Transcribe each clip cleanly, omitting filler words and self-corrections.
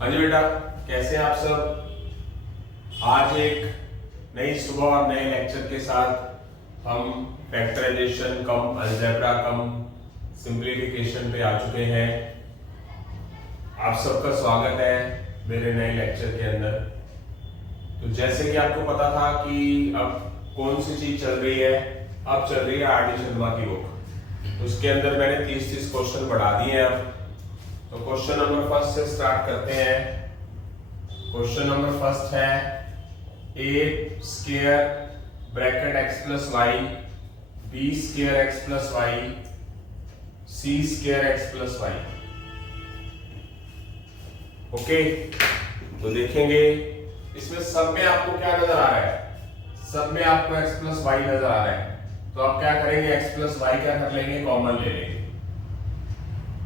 हाँ जी बेटा, कैसे हैं आप सब। आज एक नई सुबह और नए लेक्चर के साथ हम फैक्टराइजेशन कम अलजेब्रा कम सिंप्लीफिकेशन पे आ चुके हैं। आप सबका स्वागत है मेरे नए लेक्चर के अंदर। तो जैसे कि आपको पता था कि अब कौन सी चीज चल रही है, अब चल रही है आर डी शर्मा की बुक। उसके अंदर मैंने 30 क्वेश्चन बढ़ा दिए हैं। अब तो क्वेश्चन नंबर फर्स्ट से स्टार्ट करते हैं। क्वेश्चन नंबर फर्स्ट है A square bracket X plus Y B square X plus Y C square X plus Y. Okay, तो देखेंगे इसमें सब में आपको क्या नजर आ रहा है। सब में आपको x प्लस वाई नजर आ रहा है। तो आप क्या करेंगे, x प्लस वाई क्या कर लेंगे, कॉमन ले लेंगे।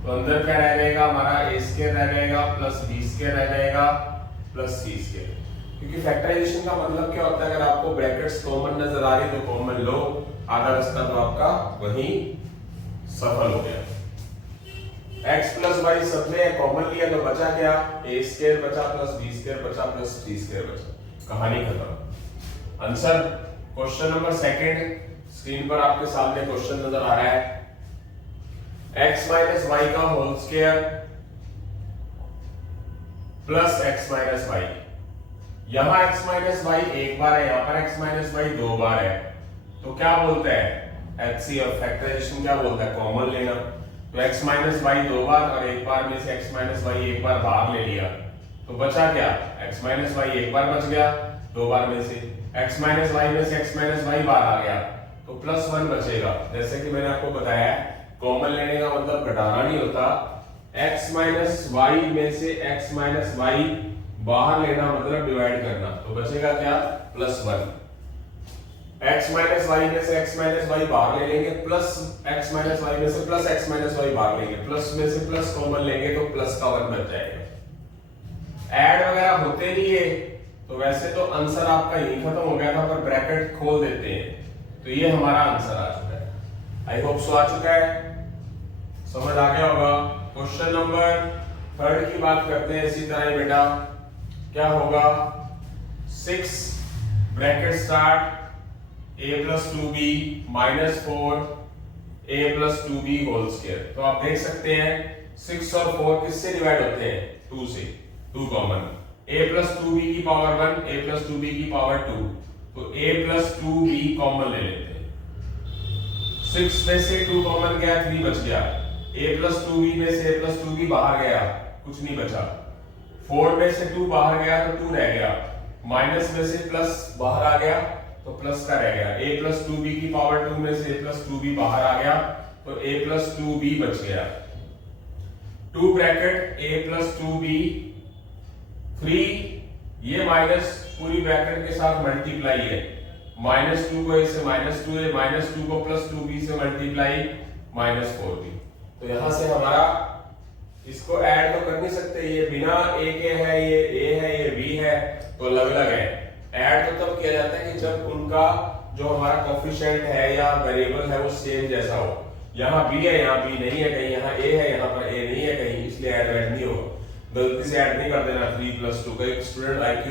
तो अंदर क्या रह जाएगा हमारा, ए स्क्वायर रह जाएगा प्लस बी स्क्वायर रह जाएगा प्लस सी स्क्वायर। क्योंकि फैक्टराइजेशन का मतलब क्या होता है, अगर आपको ब्रैकेट्स कॉमन नजर आ रही तो कॉमन लो, आधा रास्ता तो आपका वहीं सफल हो गया। x प्लस वाई सब में कॉमन लिया तो बचा क्या, ए स्क्वायर बचा प्लस बी स्क्वायर बचा प्लस सी स्क्वायर बचा। कहानी खत्म। Answer question number second screen पर आपके सामने क्वेश्चन नजर आ रहा है। x माइनस वाई का whole square plus x minus y. यहां x माइनस वाई एक बार है, यहां पर x माइनस वाई दो बार है। तो क्या बोलते हैं HCF फैक्टराइजेशन, क्या बोलता है, कॉमन लेना। तो x माइनस वाई दो बार और एक बार में से x माइनस वाई एक बार बाहर ले लिया तो बचा क्या, x माइनस वाई एक बार बच गया दो बार में से। x माइनस वाई में से x माइनस वाई बाहर आ गया तो प्लस वन बचेगा। जैसे कि मैंने आपको बताया कॉमन लेने का मतलब घटाना नहीं होता। x माइनस वाई में से x माइनस वाई बाहर लेना मतलब डिवाइड करना। तो बचेगा क्या, plus one. x minus y में से x माइनस वाई बाहर ले लेंगे प्लस x माइनस वाई में से प्लस x माइनस वाई बाहर लेंगे, प्लस में से प्लस कॉमन लेंगे तो प्लस का वन बच जाएगा। ऐड वगैरह होते नहीं है तो वैसे तो आंसर आपका यही खत्म हो गया था, पर ब्रैकेट खोल देते हैं तो ये हमारा आंसर आ चुका है। आई होप सो आ चुका है, समझ आ गया होगा। क्वेश्चन नंबर थर्ड की बात करते हैं इसी तरह बेटा। क्या होगा, 6 bracket start a plus two b minus 4 a plus two b whole square. तो आप देख सकते हैं 6 और 4 किससे डिवाइड होते हैं, 2 से, 2 common. a plus two B की power 1 a plus two B की पावर 2, तो a plus two B common ले लेते हैं। 6 में से 2 कॉमन गया, 3 बच गया। a प्लस टू बी में से a प्लस टू बी बाहर गया, कुछ नहीं बचा। 4 में से 2 बाहर गया तो 2 रह गया। माइनस में से प्लस बाहर आ गया तो प्लस का रह गया। a प्लस टू बी की पावर 2 में से a प्लस टू बी बाहर आ गया तो a प्लस टू बी बच गया। 2 bracket a plus two b 3, ये माइनस पूरी ब्रैकेट के साथ मल्टीप्लाई है। माइनस 2 को a से माइनस 2 है, माइनस 2 को प्लस 2b से मल्टीप्लाई माइनस 4b। तो यहां से हमारा इसको ऐड तो कर नहीं सकते, ये बिना a के है, ये a है, ये b है, तो अलग अलग है। ऐड तो तब किया जाता है कि जब उनका जो हमारा कोफिशिएंट है या वेरिएबल है वो सेम जैसा हो। यहाँ b है, यहाँ b नहीं है, कहीं यहाँ a है, यहाँ पर a नहीं है कहीं, इसलिए ऐड नहीं होगा। गलती से ऐड नहीं कर देना 3 प्लस 2। कई स्टूडेंट IQ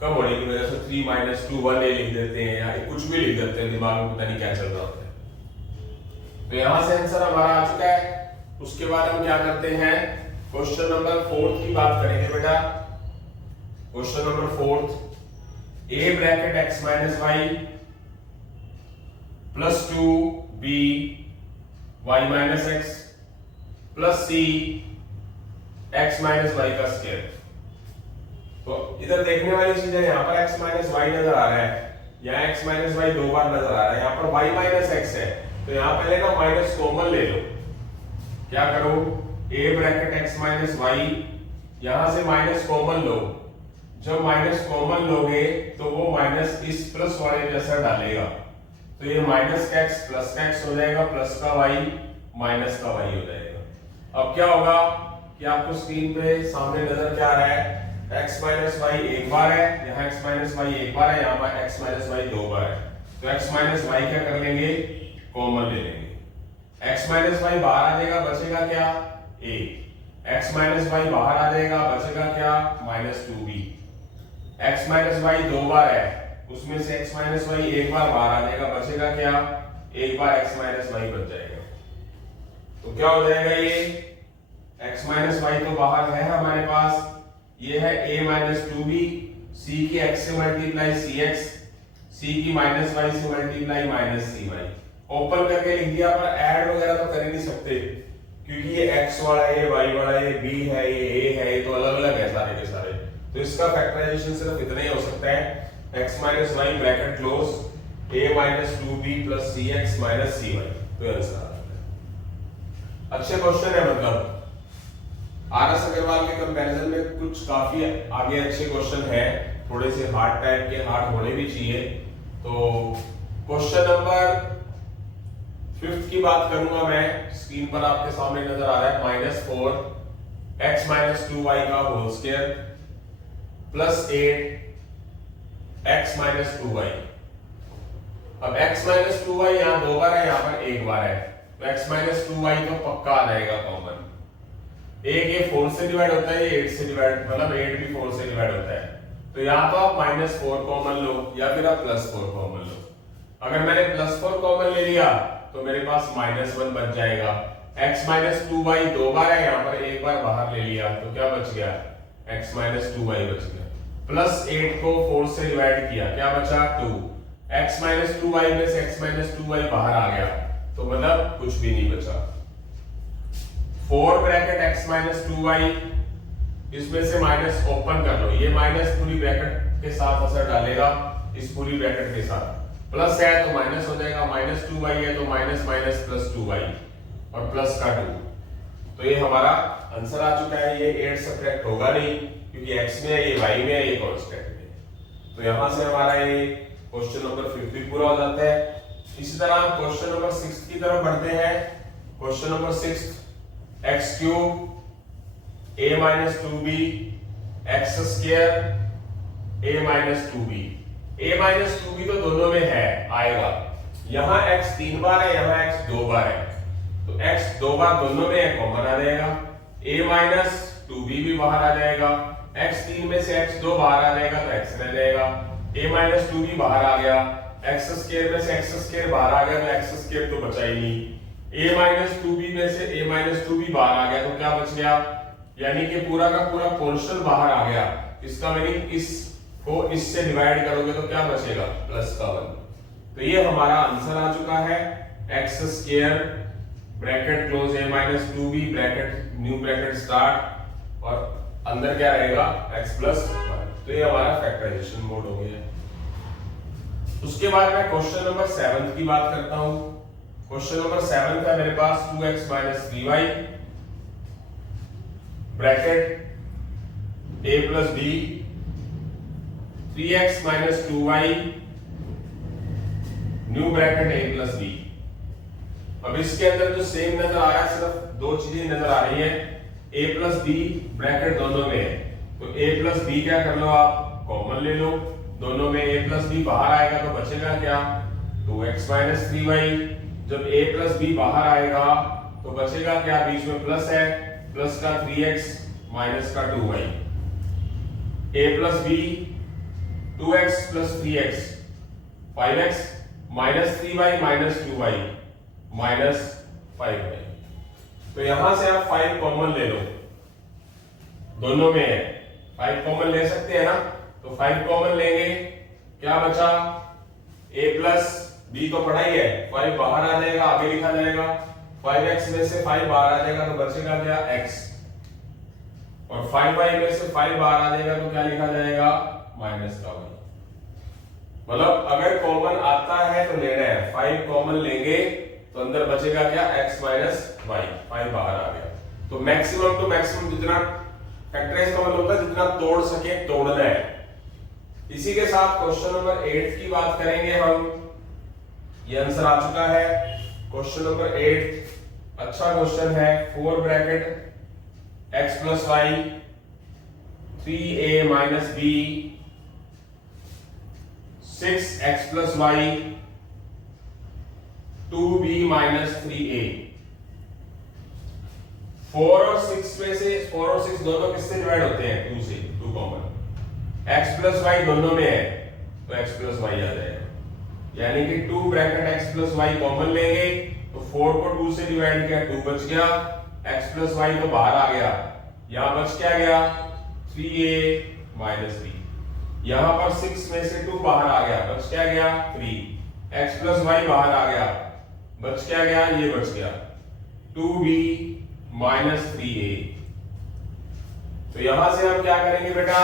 कम होने की वजह से 3 माइनस 2 1 a लिख देते हैं या कुछ भी लिख देते हैं, दिमाग में पता नहीं क्या चल रहा होता है। तो यहाँ से आंसर हमारा आ चुका है। उसके बाद हम क्या करते हैं, क्वेश्चन नंबर 4 की बात करेंगे बेटा। Question number 4, a bracket x minus y plus 2b y minus x plus c x minus y का स्क्वायर। तो इधर देखने वाली चीज है, यहाँ पर x माइनस वाई नजर आ रहा है, यहाँ x माइनस वाई दो बार नजर आ रहा है, यहाँ पर y माइनस x है। तो यहाँ पहले ना माइनस कॉमन ले लो। क्या करो, a bracket x minus y, यहां से माइनस कॉमन लो। जब माइनस कॉमन लोगे तो वो माइनस इस प्लस वाले जैसा डालेगा, तो ये माइनस का x प्लस का x हो जाएगा, प्लस का y माइनस का y हो जाएगा। अब क्या होगा कि आपको स्क्रीन पे सामने नजर क्या आ रहा है, x माइनस वाई एक बार है, यहाँ x माइनस वाई एक बार है, यहाँ पर x माइनस वाई दो बार है। तो x माइनस वाई क्या कर लेंगे, कॉमन ले लेंगे। x माइनस वाई बाहर आ जाएगा, बचेगा क्या, a। x माइनस वाई बाहर आ जाएगा, बचेगा क्या minus 2b। x minus y 2 बार है, उसमें से x माइनस वाई एक बार बाहर आ जाएगा, बचेगा क्या एक बार x माइनस वाई बच जाएगा। तो क्या हो जाएगा ये x माइनस वाई तो बाहर है हमारे पास, ये है a माइनस 2b, c की x से मल्टीप्लाई cx, c की माइनस वाई से मल्टीप्लाई माइनस cy। ओपन करके लिख दिया, पर ऐड वगैरह तो कर ही नहीं सकते क्योंकि ये x वाला है, ये y वाला है, ये b है, ये a है, ये तो अलग अलग है सारे के सारे। तो इसका फैक्टराइजेशन सिर्फ इतना ही हो सकता है x minus y bracket close a minus 2b plus cx minus cy। तो आंसर आ जाता है। अच्छे क्वेश्चन है, मतलब आरएस अग्रवाल के कंपैरिजन में कुछ काफी आगे अच्छे क्वेश्चन है, थोड़े से हार्ड टाइप के, हार्ड होने भी चाहिए। तो क्वेश्चन नंबर 5 की बात करूंगा मैं, स्क्रीन पर आपके सामने नजर आ रहा है -4 x माइनस 2y का whole square plus 8 x minus 2y। अब x माइनस 2y यहाँ 2 बार है, यहाँ पर 1 बार है, तो x माइनस 2y तो पक्का आ जाएगा कॉमन। एक ये 4 से डिवाइड होता है, ये 8 से डिवाइड, मतलब 8 भी 4 से डिवाइड होता है। तो यहाँ तो आप -4 कॉमन लो या फिर आप +4 कॉमन लो। अगर मैंने +4 कॉमन ले लिया तो मेरे पास -1 बच जाएगा। x माइनस 2y 2 बार है, यहाँ पर एक बार बाहर ले लिया, तो क्या बच गया x माइनस 2y बच गया। प्लस 8 को 4 से डिवाइड किया, क्या बचा 2। x माइनस 2y में से x माइनस 2y बाहर आ गया, तो मतलब कुछ भी नहीं बचा। 4 ब्रैकेट x माइनस 2y, इसमें से माइनस ओपन कर लो, ये माइनस पूरी ब्रैकेट के साथ असर डालेगा, इस पूरी ब्रैकेट के साथ। प्लस है तो माइनस हो जाएगा, माइनस 2y है तो माइनस माइनस प्लस 2y और प्लस का 2। तो ये हमारा आंसर आ चुका है। ये 8 सब्ट्रैक्ट होगा नहीं क्योंकि x में है, ये y में है, ये कांस्टेंट में है। तो यहां से हमारा ये क्वेश्चन नंबर 5 भी पूरा हो जाता है। इसी तरह हम क्वेश्चन नंबर 6 की तरफ बढ़ते हैं। Question number 6 x cube a minus 2b x square a minus 2b। a minus 2b तो दोनों में है, आएगा। यहाँ x 3 बार है, यहाँ x 2 बार है, तो x 2 बार दोनों में है, कॉमन आ जाएगा। a माइनस 2b भी बाहर आ जाएगा, x 3 में से x 2 बाहर आ जाएगा तो x रह जाएगा। a माइनस 2b बाहर आ गया, x स्क्वायर में से x स्क्वायर बाहर आ गया तो x स्क्वायर तो बचा ही नहीं। a माइनस 2b में से a माइनस 2b बाहर आ गया तो क्या बच गया, यानी कि पूरा का पूरा पोर्शन बाहर आ गया। इसका मीनिंग इस को इससे डिवाइड करोगे तो क्या बचेगा प्लस का 1। तो ये हमारा आंसर आ चुका है x square bracket close a minus 2b bracket new bracket start और अंदर क्या रहेगा x प्लस 1। तो ये हमारा फैक्टराइजेशन मोड हो गया। उसके बाद मैं क्वेश्चन नंबर 7 की बात करता हूं। क्वेश्चन नंबर 7 का मेरे पास 2x minus 3y bracket a plus b 3x minus 2y new bracket a plus b। अब इसके अंदर जो सेम नजर आ रहा है, सिर्फ दो चीजें नजर आ रही है, a प्लस b ब्रैकेट दोनों में है, तो a प्लस b क्या कर लो आप कॉमन ले लो, दोनों में a प्लस b बाहर आएगा तो बचेगा क्या 2x माइनस 3y। जब a प्लस b बाहर आएगा तो बचेगा क्या, बीच में प्लस है, प्लस का 3x माइनस का 2y। a plus b 2x plus 3x 5x minus 3y minus 2y minus 5y। तो यहां से आप 5 कॉमन ले लो, दोनों में है, 5 कॉमन ले सकते हैं ना, तो 5 कॉमन लेंगे, क्या बचा a प्लस b तो पढ़ा ही है, 5 बाहर आ जाएगा, आगे लिखा जाएगा, 5x में से 5 बाहर आ जाएगा तो बचेगा क्या x, और 5y में से 5 बाहर आ जाएगा तो क्या लिखा जाएगा माइनस का 1। मतलब अगर कॉमन आता है तो लेना है, 5 कॉमन लेंगे तो अंदर बचेगा क्या x माइनस y, 5 बाहर आ गया। तो मैक्सिमम टू मैक्सिमम जितना फैक्टराइज का मतलब होता है जितना तोड़ सके तोड़ना है। इसी के साथ क्वेश्चन नंबर 8 की बात करेंगे हम। ये आंसर आ चुका है क्वेश्चन नंबर 8, अच्छा क्वेश्चन है। 4 bracket x plus y 3a minus b 6x plus y 2b minus 3a। 4 और 6 में से 4 और 6 दोनों किससे डिवाइड होते हैं? 2 से, 2 कॉमन। x प्लस वाई दोनों में है तो x प्लस वाई आ जाएगा, यानी कि 2 bracket x plus y common लेंगे तो 4 को 2 से डिवाइड किया, 2 बच गया, x प्लस वाई तो बाहर आ गया, यहां बच क्या गया? 3a minus 3। यहां पर 6 में से 2 बाहर आ गया, बच क्या गया? 3। x प्लस वाई बाहर आ गया, बच क्या गया? ये बच गया 2b माइनस 3a। तो यहां से हम क्या करेंगे बेटा?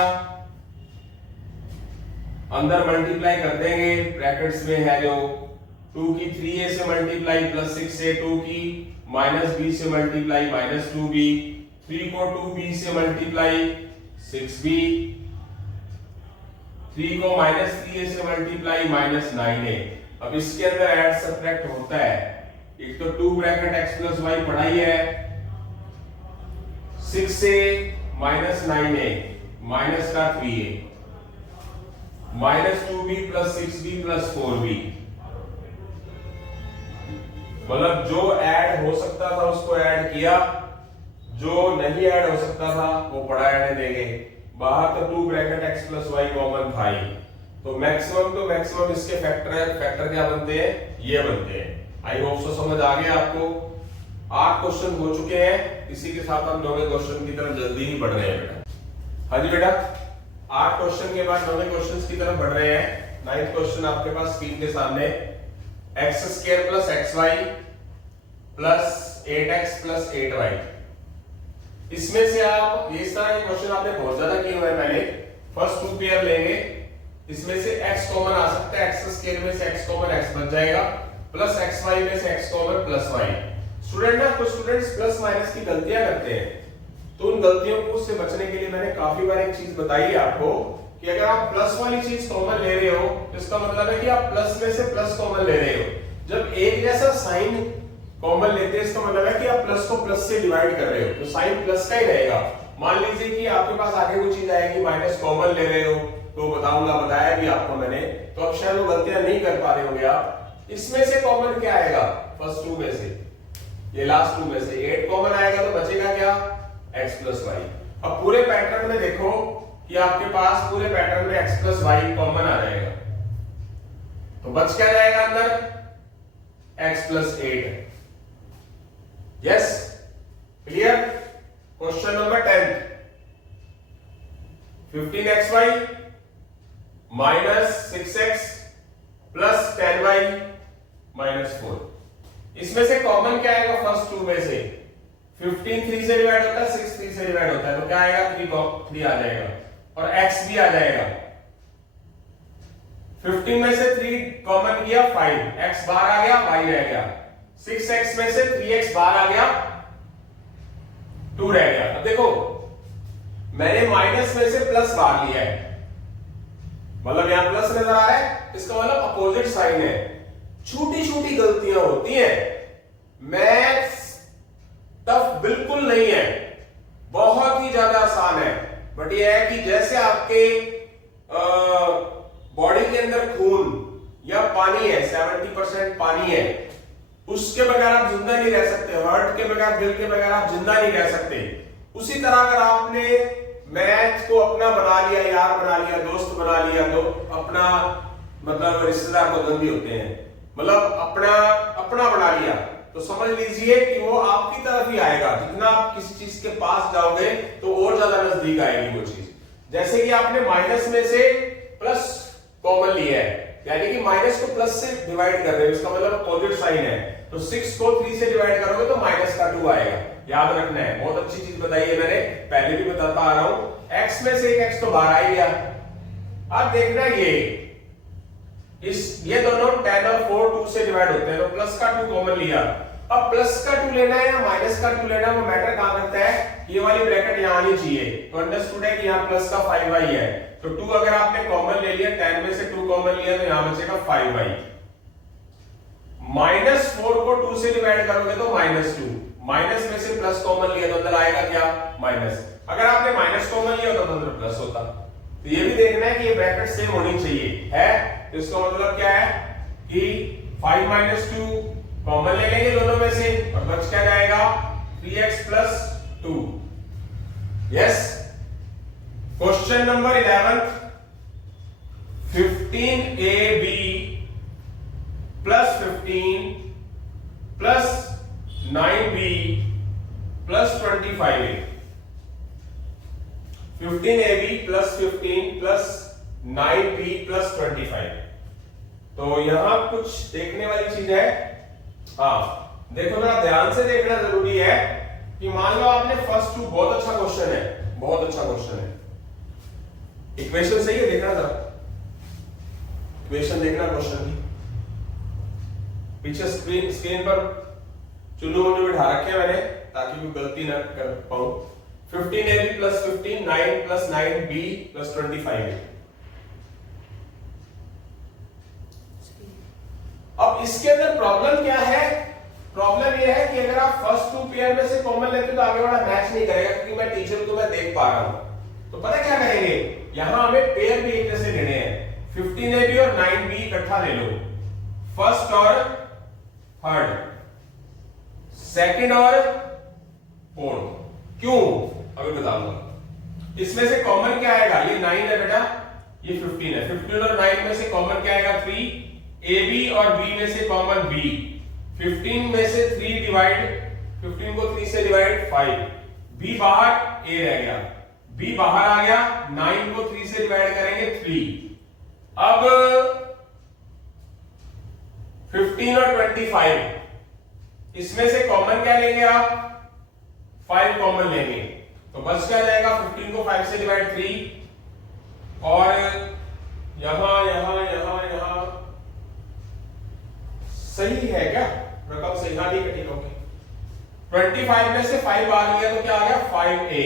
अंदर मल्टीप्लाई कर देंगे, ब्रैकेट्स में है जो 2 की 3a से मल्टीप्लाई प्लस 6 से 2 की माइनस b से मल्टीप्लाई माइनस 2b, 3 को 2b से मल्टीप्लाई 6b, 3 को माइनस 3a से मल्टीप्लाई माइनस 9a। अब इसके अंदर ऐड सब्ट्रैक्ट होता है, एक तो 2 ब्रैकेट x प्लस वाई पढ़ाई है, 6 से माइनस 9a माइनस का 3a minus 2b plus 6b plus 4b। मतलब जो ऐड हो सकता था उसको ऐड किया, जो नहीं ऐड हो सकता था वो पढ़ा रहने देंगे। बाहर तो 2 bracket x plus y common था ही, तो मैक्सिमम इसके फैक्टर क्या बनते हैं? ये बनते हैं। आई होप सो समझ आ गया आपको। 8 क्वेश्चन हो चुके हैं, इसी के साथ हम 9वें क्वेश्चन की तरफ जल्दी ही बढ़ रहे हैं बेटा। हाँ जी बेटा, 8 क्वेश्चन के बाद 9वें क्वेश्चन की तरफ बढ़ रहे हैं। 9th क्वेश्चन आपके पास स्क्रीन के सामने, x square plus xy plus 8x plus 8y। इसमें से आप ये सारे क्वेश्चन आपने बहुत ज्यादा किए हुए हैं पहले। फर्स्ट 2 पेयर लेंगे, इसमें से x कॉमन आ सकता है, x स्क्वायर में से x कॉमन x बच जाएगा, प्लस xy में से x common plus y। Student ना, कुछ स्टूडेंट्स प्लस माइनस की गलतियां करते हैं, तो उन गलतियों को से बचने के लिए मैंने काफी बार एक चीज बताई है आपको कि अगर आप प्लस वाली चीज कॉमन ले रहे हो तो इसका मतलब है कि आप प्लस में से प्लस कॉमन ले रहे हो। जब एक जैसा साइन कॉमन लेते हैं इसका मतलब है कि आप प्लस को प्लस से डिवाइड कर रहे हो, तो साइन प्लस का ही रहेगा। मान लीजिए कि आपके पास आगे कोई चीज आएगी, माइनस कॉमन ले रहे हो, तो बताया भी आपको मैंने, तो अब शायद वो गलतियां नहीं कर पा रहे होंगे आप। इसमें से कॉमन क्या आएगा? फर्स्ट 2 में से, ये लास्ट 2 में से 8 कॉमन आएगा, तो बचेगा क्या? x plus y. अब पूरे पैटर्न में देखो कि आपके पास पूरे पैटर्न में x प्लस वाई कॉमन आ जाएगा, तो बच क्या जाएगा अंदर? x plus 8। Yes, clear? Question number 10, 15xy minus 6x plus 10y minus 4। इसमें से कॉमन क्या आएगा? फर्स्ट 2 में से 15 3 से डिवाइड होता है, 6 3 से डिवाइड होता है, तो क्या आएगा? 3 आ जाएगा और x भी आ जाएगा। 15 में से 3 कॉमन किया, 5, x बाहर आ गया, y रह गया। 6x में से 3x बाहर आ गया, 2 रह गया। अब देखो मैंने माइनस में से प्लस बाहर लिया है, मतलब यहां प्लस नजर आ रहा है, इसका मतलब अपोजिट साइन है। छोटी छोटी गलतियां होती हैं, मैथ्स टफ बिल्कुल नहीं है, बहुत ही ज्यादा आसान है। बट ये है कि जैसे आपके बॉडी के अंदर खून या पानी है, 70% पानी है, उसके बगैर आप जिंदा नहीं रह सकते, हार्ट के बगैर, दिल के बगैर आप जिंदा नहीं रह सकते। उसी तरह अगर आपने मैथ को अपना बना लिया, यार बना लिया, दोस्त बना लिया, तो अपना मतलब रिश्तेदार को गंदी होते हैं, मतलब अपना बना लिया, तो समझ लीजिए कि वो आपकी तरफ ही आएगा। जितना आप किसी चीज के पास जाओगे तो और ज्यादा नजदीक आएगी वो चीज। जैसे कि आपने माइनस में से प्लस कॉमन लिया है, यानी कि माइनस को प्लस से डिवाइड कर रहे हो, इसका मतलब अपोजिट साइन है, तो 6 को 3 से डिवाइड करोगे तो माइनस का 2 आएगा। याद रखना है, बहुत अच्छी चीज बताई है मैंने, पहले भी बताता आ रहा हूं। x में से एक x तो बाहर आ गया। अब देखना ये दोनों 10 और 4 2 से डिवाइड होते हैं, तो प्लस का 2 कॉमन लिया। अब प्लस का 2 लेना है या माइनस का 2 लेना है, वो मैटर कहां करता है? ये वाली ब्रैकेट यहां आनी चाहिए, तो अंडरस्टूड है कि यहां प्लस का 5y है, तो 2 अगर आपने कॉमन ले लिया, 10 में से 2 कॉमन लिया, तो यहां बचेगा 5y। माइनस 4 को 2 से डिवाइड करोगे तो -2, माइनस में से प्लस कॉमन लिया तो अंदर आएगा क्या? माइनस। अगर आपने माइनस कॉमन लिया तो अंदर प्लस होता। तो ये भी देखना है कि ये ब्रैकेट सेम होनी चाहिए, है? तो इसका मतलब क्या है कि 5 - 2 कॉमन ले लेंगे दोनों में से, और बच क्या जाएगा? 3x plus yes. Question number 11, 15ab plus 15 plus 9b plus 25a। 15ab plus 15 plus 9b plus 25। तो यहां कुछ देखने वाली चीज है। हाँ देखो ना, ध्यान से देखना जरूरी है कि मान लो आपने फर्स्ट टू, बहुत अच्छा क्वेश्चन है, बहुत अच्छा क्वेश्चन है। इक्वेशन सही है, देखना जरा इक्वेशन देखना क्वेश्चन की। पीछे स्क्रीन पर चुन्नू मुन्नू बिठा रखे हैं मैंने ताकि कोई गलती ना कर पाऊं। 15ab plus 15, 9 plus 9b plus 25a। अब इसके अंदर प्रॉब्लम क्या है? प्रॉब्लम यह है कि अगर आप फर्स्ट टू पेयर में से कॉमन लेते तो आगे वाला मैच नहीं करेगा, क्योंकि मैं टीचर को मैं देख पा रहा हूं। तो पता क्या करेंगे, यहां हमें पेयर भी एक जैसे लेने हैं। 15ab और 9b इकट्ठा ले लो, फर्स्ट और थर्ड, सेकंड और फोर्थ। क्यों अभी बताऊंगा। इसमें से कॉमन क्या आएगा? ये 9 है बेटा, ये 15 है। 15 और 9 में से कॉमन क्या आएगा? 3। AB और B में से कॉमन B। 15 में से 3 डिवाइड, 15 को 3 से डिवाइड 5। B बाहर, A रह गया। B बाहर आ गया, 9 को 3 से डिवाइड करेंगे 3। अब 15 और 25, इसमें से कॉमन क्या लेंगे आप? 5 कॉमन लेंगे, तो बच क्या जाएगा? 15 को 5 से डिवाइड 3 और यहां यहां यहां यहां सही है क्या? रकम सही? हाँ ठीक है, ठीक है। 25 में से 5 आ गया तो क्या आ गया? 5a।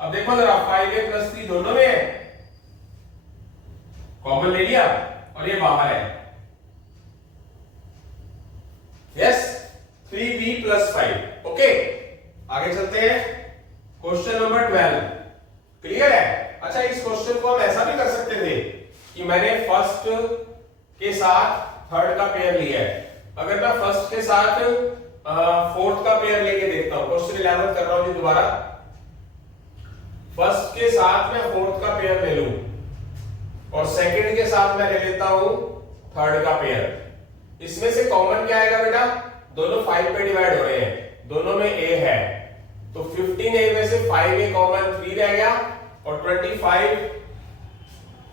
अब देखो जरा, 5a प्लस 3 दोनों में है, कॉमन ले लिया और ये बाहर है। Yes, 3b plus 5। ओके, आगे चलते हैं। क्वेश्चन नंबर 12 क्लियर है? अच्छा, इस क्वेश्चन को हम ऐसा भी कर सकते थे कि मैंने फर्स्ट के साथ थर्ड का पेयर लिया है। अगर मैं फर्स्ट के साथ फोर्थ का पेयर लेके देखता हूं, क्वेश्चन 11 कर रहा हूं जी दोबारा। फर्स्ट के साथ मैं फोर्थ का पेयर ले लूं और सेकंड के साथ मैं ले लेता हूं थर्ड का पेयर। इसमें से कॉमन क्या आएगा बेटा? दोनों 5 पे डिवाइड हो रहे हैं, दोनों में a है, तो 15a में से 5a कॉमन 3 रह गया और 25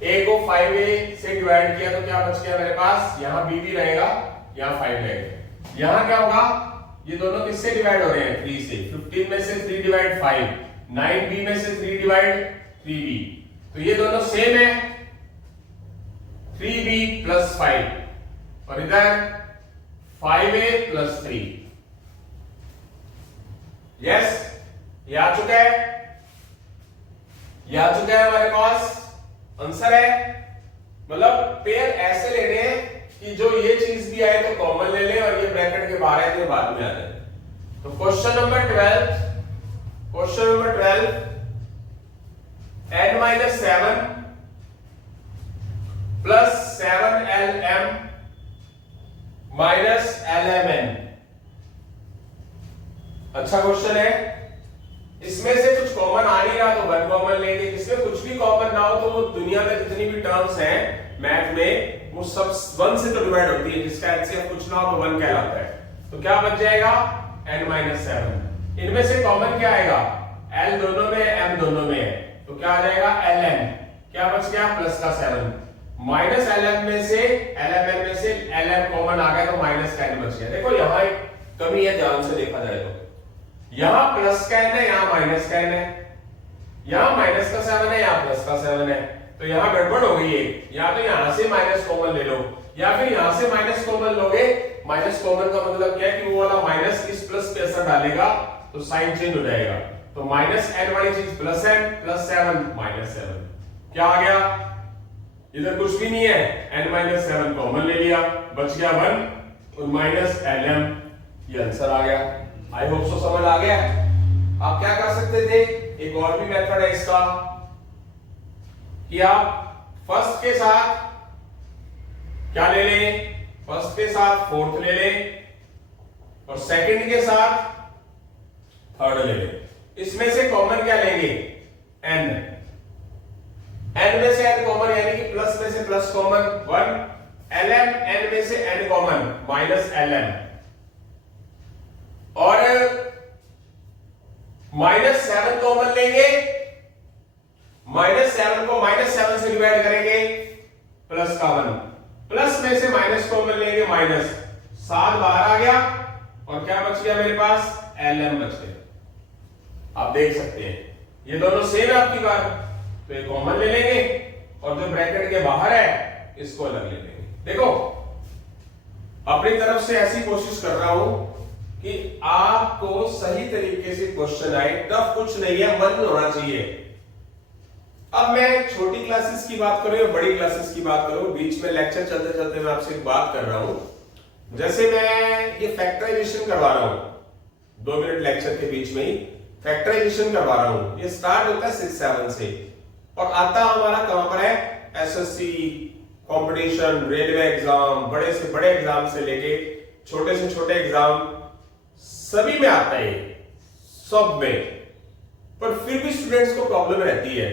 a को 5a से डिवाइड किया तो क्या बच गया मेरे पास? यहां b भी रहेगा, यहां 5 रहेगा। यहां क्या होगा? ये दोनों किससे डिवाइड हो रहे हैं? 3 से। 15 में से 3 डिवाइड 5, 9b में से 3 डिवाइड 3b, तो ये दोनों सेम है, 3b प्लस 5 और इधर 5a प्लस 3। यस, ये आ चुका है, ये आ चुका है हमारे पास, आंसर है। मतलब पेयर ऐसे लेने हैं कि जो ये चीज भी आए तो कॉमन ले लें और ये ब्रैकेट के बाहर आए तो बाद में आ जाए। तो question number 12, question number 12, n-7 plus 7lm minus lmn। अच्छा क्वेश्चन है। इसमें से कुछ कॉमन आ नहीं रहा तो 1 कॉमन लेंगे। जिसमें कुछ भी कॉमन ना हो तो वो दुनिया में जितनी भी टर्म्स हैं मैथ में वो सब 1 से तो डिवाइड होती है, जिसका एचसीएफ कुछ ना हो तो 1 कहलाता है। तो क्या बच जाएगा? n-7। इनमें से कॉमन क्या आएगा? l दोनों में, m दोनों में है, तो क्या आ जाएगा? ln। क्या बच गया? प्लस का 7 माइनस lm में से, lmn में से lm कॉमन आ गया तो माइनस 10 बच गया। देखो यहां एक कमी है, ध्यान से देखा जाए तो यहां प्लस का n है, यहां माइनस का n है, यहां माइनस का 7 है, यहां प्लस का 7 है, तो यहां गड़बड़ हो गई है। या तो यहां से माइनस कॉमन ले लो या फिर यहां से माइनस कॉमन लोगे। माइनस कॉमन का मतलब क्या है कि वो वाला माइनस इस प्लस पे असर डालेगा तो साइन चेंज हो जाएगा। तो माइनस n वाली चीज प्लस n, प्लस 7 माइनस 7। क्या आ गया? इधर कुछ भी नहीं है, n-7 कॉमन ले लिया, बच गया 1 और माइनस lm, ये आंसर आ गया। आई होप सो समझ आ गया। आप क्या कर सकते थे? एक और भी मेथड है इसका कि आप फर्स्ट के साथ क्या ले लें? फर्स्ट के साथ फोर्थ ले लें और सेकंड के साथ थर्ड ले लें। इसमें से कॉमन क्या लेंगे? n, n में से n कॉमन यानी कि प्लस में से प्लस कॉमन 1, lm n में से n कॉमन माइनस lm, और -7 कॉमन लेंगे, -7 को -7 से डिवाइड करेंगे, प्लस का 1, प्लस में से माइनस कॉमन लेंगे, माइनस 7 बाहर आ गया, और क्या बच गया मेरे पास, lm बच गया। आप देख सकते हैं ये दोनों सेम है आपकी बार, तो ये कॉमन ले लेंगे और जो ब्रैकेट के बाहर है इसको अलग ले लेंगे। देखो अपनी तरफ से ऐसी कोशिश कर रहा हूं कि आपको सही तरीके से क्वेश्चन आए, टफ कुछ नहीं है, मन होना चाहिए। अब मैं छोटी क्लासेस की बात करूं या बड़ी क्लासेस की बात करूं, बीच में लेक्चर चलते चलते मैं आपसे एक बात कर रहा हूं। जैसे मैं ये फैक्टराइजेशन करवा रहा हूं 2 मिनट लेक्चर के बीच में ही फैक्टराइजेशन करवा रहा हूं, ये स्टार्ट होता है 6-7 से और आता हमारा कहां पर है, एसएससी कंपटीशन, रेलवे एग्जाम, बड़े से बड़े एग्जाम से लेके छोटे से छोटे एग्जाम सभी में आता है, सब में। पर फिर भी स्टूडेंट्स को प्रॉब्लम रहती है।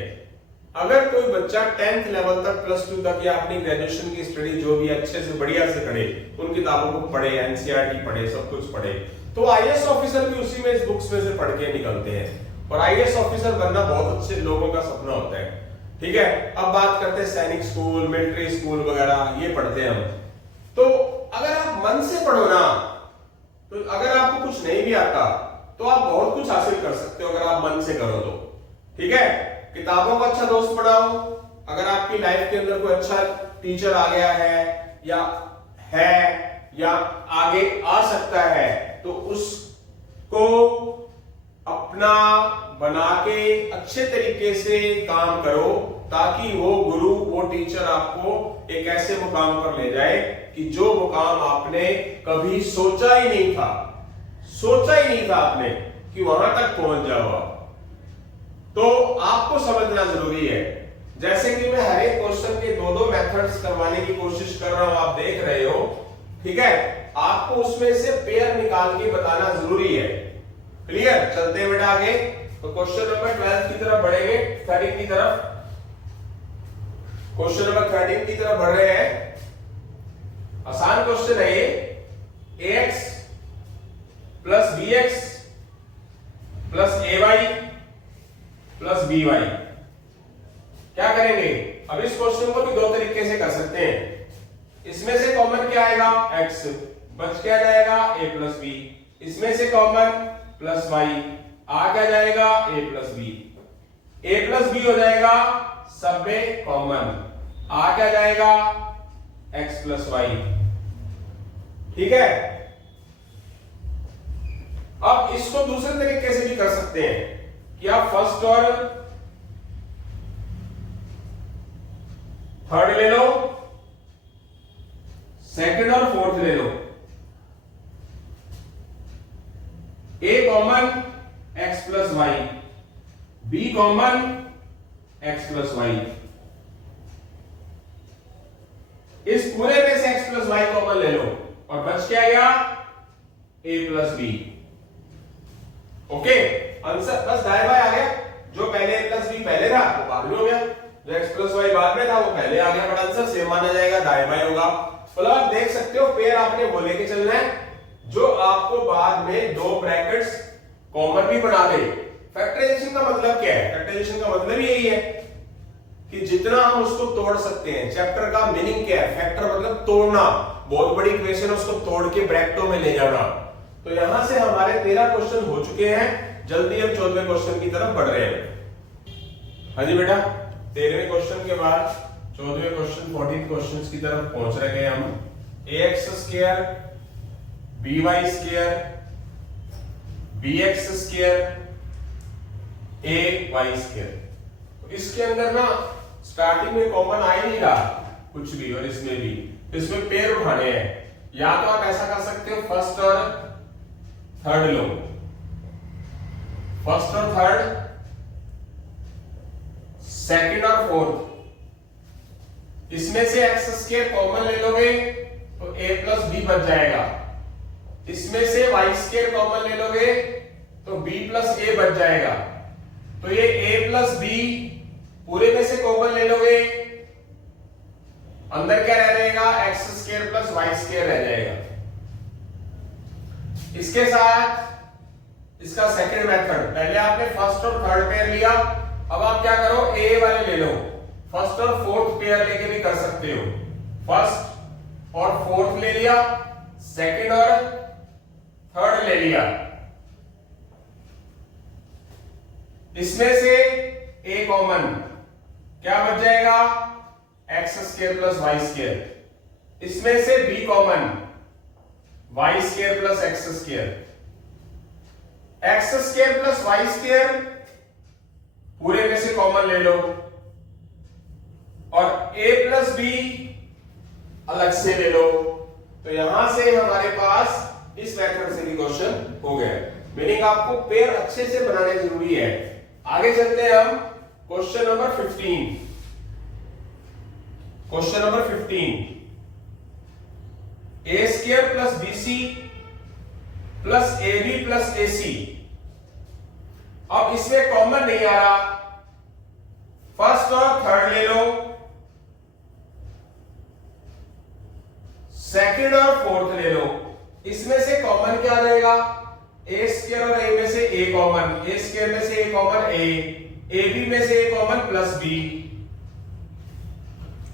अगर कोई बच्चा 10th लेवल तक, +2 तक या अपनी ग्रेजुएशन की स्टडी जो भी अच्छे से बढ़िया से करे, उन किताबों को पढ़े, एनसीईआरटी पढ़े, सब कुछ पढ़े, तो आईएएस ऑफिसर भी उसी में इस बुक्स में से पढ़ के निकलते हैं। और आईएएस ऑफिसर बनना बहुत अच्छे लोगों का सपना होता है। ठीक है, अब बात करते हैं सैनिक स्कूल, मिलिट्री स्कूल वगैरह, ये पढ़ते हैं हम। तो अगर आप मन से पढ़ो ना, तो अगर आपको कुछ नहीं भी आता तो आप बहुत कुछ हासिल कर सकते हो, अगर आप मन से करो तो। ठीक है, किताबों का अच्छा दोस्त बनाओ। अगर आपकी लाइफ के अंदर कोई अच्छा टीचर आ गया है या आगे आ सकता है, तो उसको अपना बना के अच्छे तरीके से काम करो, ताकि वो गुरु, वो टीचर आपको एक ऐसे मुकाम पर ले जाए कि जो मुकाम आपने कभी सोचा ही नहीं था आपने कि वहां तक पहुंच जाओ आप। तो आपको समझना जरूरी है। जैसे कि मैं हर एक क्वेश्चन के 2-2 मेथड्स करवाने की कोशिश कर रहा हूं, आप देख रहे हो। ठीक है, आपको उसमें से पेयर निकाल के बताना जरूरी है। क्लियर, चलते हैं बेटा आगे। तो क्वेश्चन नंबर 12 की तरफ बढ़ेंगे, 13 की तरफ। क्वेश्चन नंबर 13 की तरफ बढ़ रहे हैं। आसान क्वेश्चन है ये। ax plus bx plus ay plus by। क्या करेंगे, अब इस क्वेश्चन को भी 2 तरीके से कर सकते हैं। इसमें से कॉमन क्या आएगा, x, बच क्या जाएगा, a प्लस b। इसमें से कॉमन प्लस y, आ क्या जाएगा, a plus b। a plus b हो जाएगा, सब में कॉमन, आ क्या जाएगा, x प्लस y। ठीक है, अब इसको दूसरे तरीके से भी कर सकते हैं कि आप फर्स्ट और थर्ड ले लो, सेकंड और फोर्थ ले लो। a common x plus y, b common x plus y. इस पूरे में से x प्लस वाई कॉमन ले लो और बच क्या आएगा, a plus b। Okay, answer बस दाएं बाएं आ गया। जो पहले a प्लस b पहले था वो बाद में हो गया, जो x प्लस वाई बाद में था वो पहले आ गया, बट आंसर सेम माना जाएगा, दाएं बाएं होगा। मतलब आप देख सकते हो पेयर आपने वो लेके चलना है जो आपको बाद में 2 ब्रैकेट्स कॉमन भी बना दे। फैक्टराइजेशन का मतलब क्या है, फैक्टराइजेशन का मतलब यही है कि जितना हम उसको तोड़ सकते हैं। चैप्टर का मीनिंग क्या है, फैक्टर मतलब तोड़ना, बहुत बड़ी इक्वेशन है उसको तोड़ के ब्रैकेटों में ले जाना। तो यहां से हमारे 13 क्वेश्चन हो चुके हैं, जल्दी हम 14वें क्वेश्चन की तरफ बढ़ रहे हैं। हाँ जी बेटा, 13वें क्वेश्चन के बाद 14वें क्वेश्चन 14 क्वेश्चंस की तरफ पहुंच रहे हैं हम। ax square by square bx square ay square. इसके अंदर ना स्टार्टिंग में कॉमन आ ही नहीं रहा कुछ भी, और इसमें भी, इसमें पेयर उठाने हैं। या तो आप ऐसा कर सकते हो फर्स्ट और थर्ड लो, फर्स्ट और थर्ड, सेकंड और फोर्थ। इसमें से x स्क्वायर कॉमन ले लोगे तो a प्लस b बच जाएगा। इसमें से y स्क्वायर कॉमन ले लोगे तो b प्लस a बच जाएगा। तो ये a प्लस बी पूरे में से कॉमन ले लोगे, अंदर क्या रह जाएगा, x square plus y square रह जाएगा। इसके साथ इसका सेकंड मेथड, पहले आपने फर्स्ट और थर्ड पेयर लिया, अब आप क्या करो, ए वाले ले लो, फर्स्ट और फोर्थ पेयर लेके भी कर सकते हो। फर्स्ट और फोर्थ ले लिया, सेकंड और थर्ड ले लिया, इसमें से ए कॉमन, क्या बच जाएगा, x square plus y square, इसमें से b common, y square plus x square, x square plus y square पूरे में से कॉमन ले लो, और ए प्लस बी अलग से ले लो। तो यहां से हमारे पास इस मेथड से भी क्वेश्चन हो गया। मीनिंग आपको पेयर अच्छे से बनाने जरूरी है। आगे चलते हैं हम question number 15। Question number 15, A square plus BC plus A B plus A C. अब इसमें कॉमन नहीं आ रहा, फर्स्ट और थर्ड ले लो, सेकंड और फोर्थ ले लो, इसमें से कॉमन क्या आ जाएगा, ए स्क्वायर और ए में से ए कॉमन, ए स्क्वायर में से ए कॉमन ए बी में से ए कॉमन प्लस बी,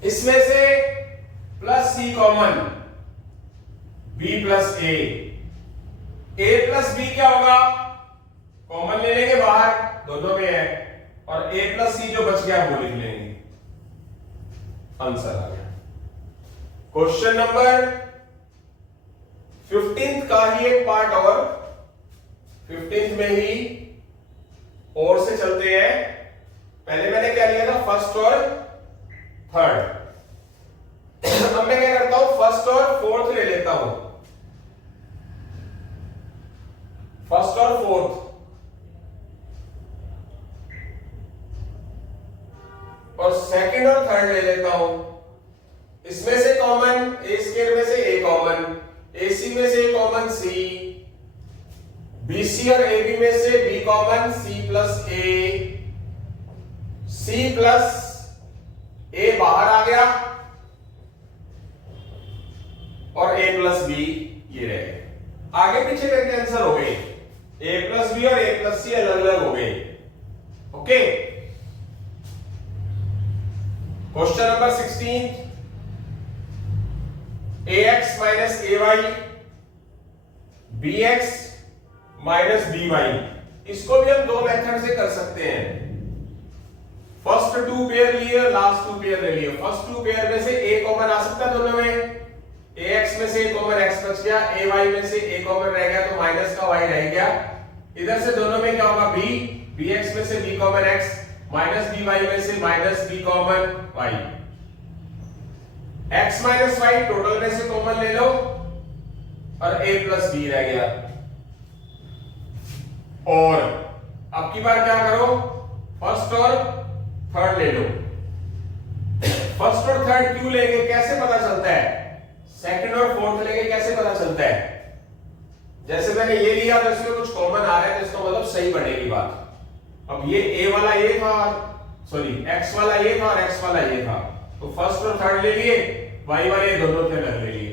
इसमें से प्लस सी कॉमन, बी प्लस ए प्लस बी क्या होगा, कॉमन ले लेंगे बाहर, दोनों में है, और ए प्लस सी जो बच गया वो लिख लेंगे, आंसर आ गया। क्वेश्चन नंबर 15 का ही एक पार्ट और 15 में ही और से चलते हैं। पहले मैंने क्या लिया था, फर्स्ट और थर्ड, अब मैं क्या करता हूं, फर्स्ट और फोर्थ ले लेता हूं, फर्स्ट और फोर्थ, और सेकंड और थर्ड ले लेता हूं, इसमें से कॉमन, ए स्क्वायर में से ए कॉमन, AC में से कॉमन सी, BC और AB में से B common, C plus A बाहर आ गया, और A प्लस B ये रह गए। आगे पीछे करके आंसर हो गए, A प्लस B और A प्लस C अलग अलग हो गए। Okay, question number 16, ax minus ay bx minus by, इसको भी हम दो मेथड से कर सकते हैं। फर्स्ट टू पेयर लिए, लास्ट टू पेयर ले लिए। फर्स्ट टू पेयर में से a कॉमन आ सकता है दोनों में, ax में से a कॉमन x बच गया, ay में से a कॉमन रह गया तो माइनस का y रह गया। इधर से दोनों में क्या होगा, b, bx में से b common x minus by में से minus b common y, x minus y total में से कॉमन ले लो, और a प्लस b रह गया। और अब की बार क्या करो, फर्स्ट और थर्ड ले लो। फर्स्ट और थर्ड क्यों लेंगे, कैसे पता चलता है, सेकंड और फोर्थ लेंगे कैसे पता चलता है, जैसे मैंने ये लिया तो इसमें कुछ कॉमन आ रहा है तो इसका मतलब सही बनेगी बात। अब ये a वाला ये था, सॉरी x वाला ये था और x वाला ये था, तो फर्स्ट और थर्ड ले लिए, y वाले दोनों थे अलग ले लिए।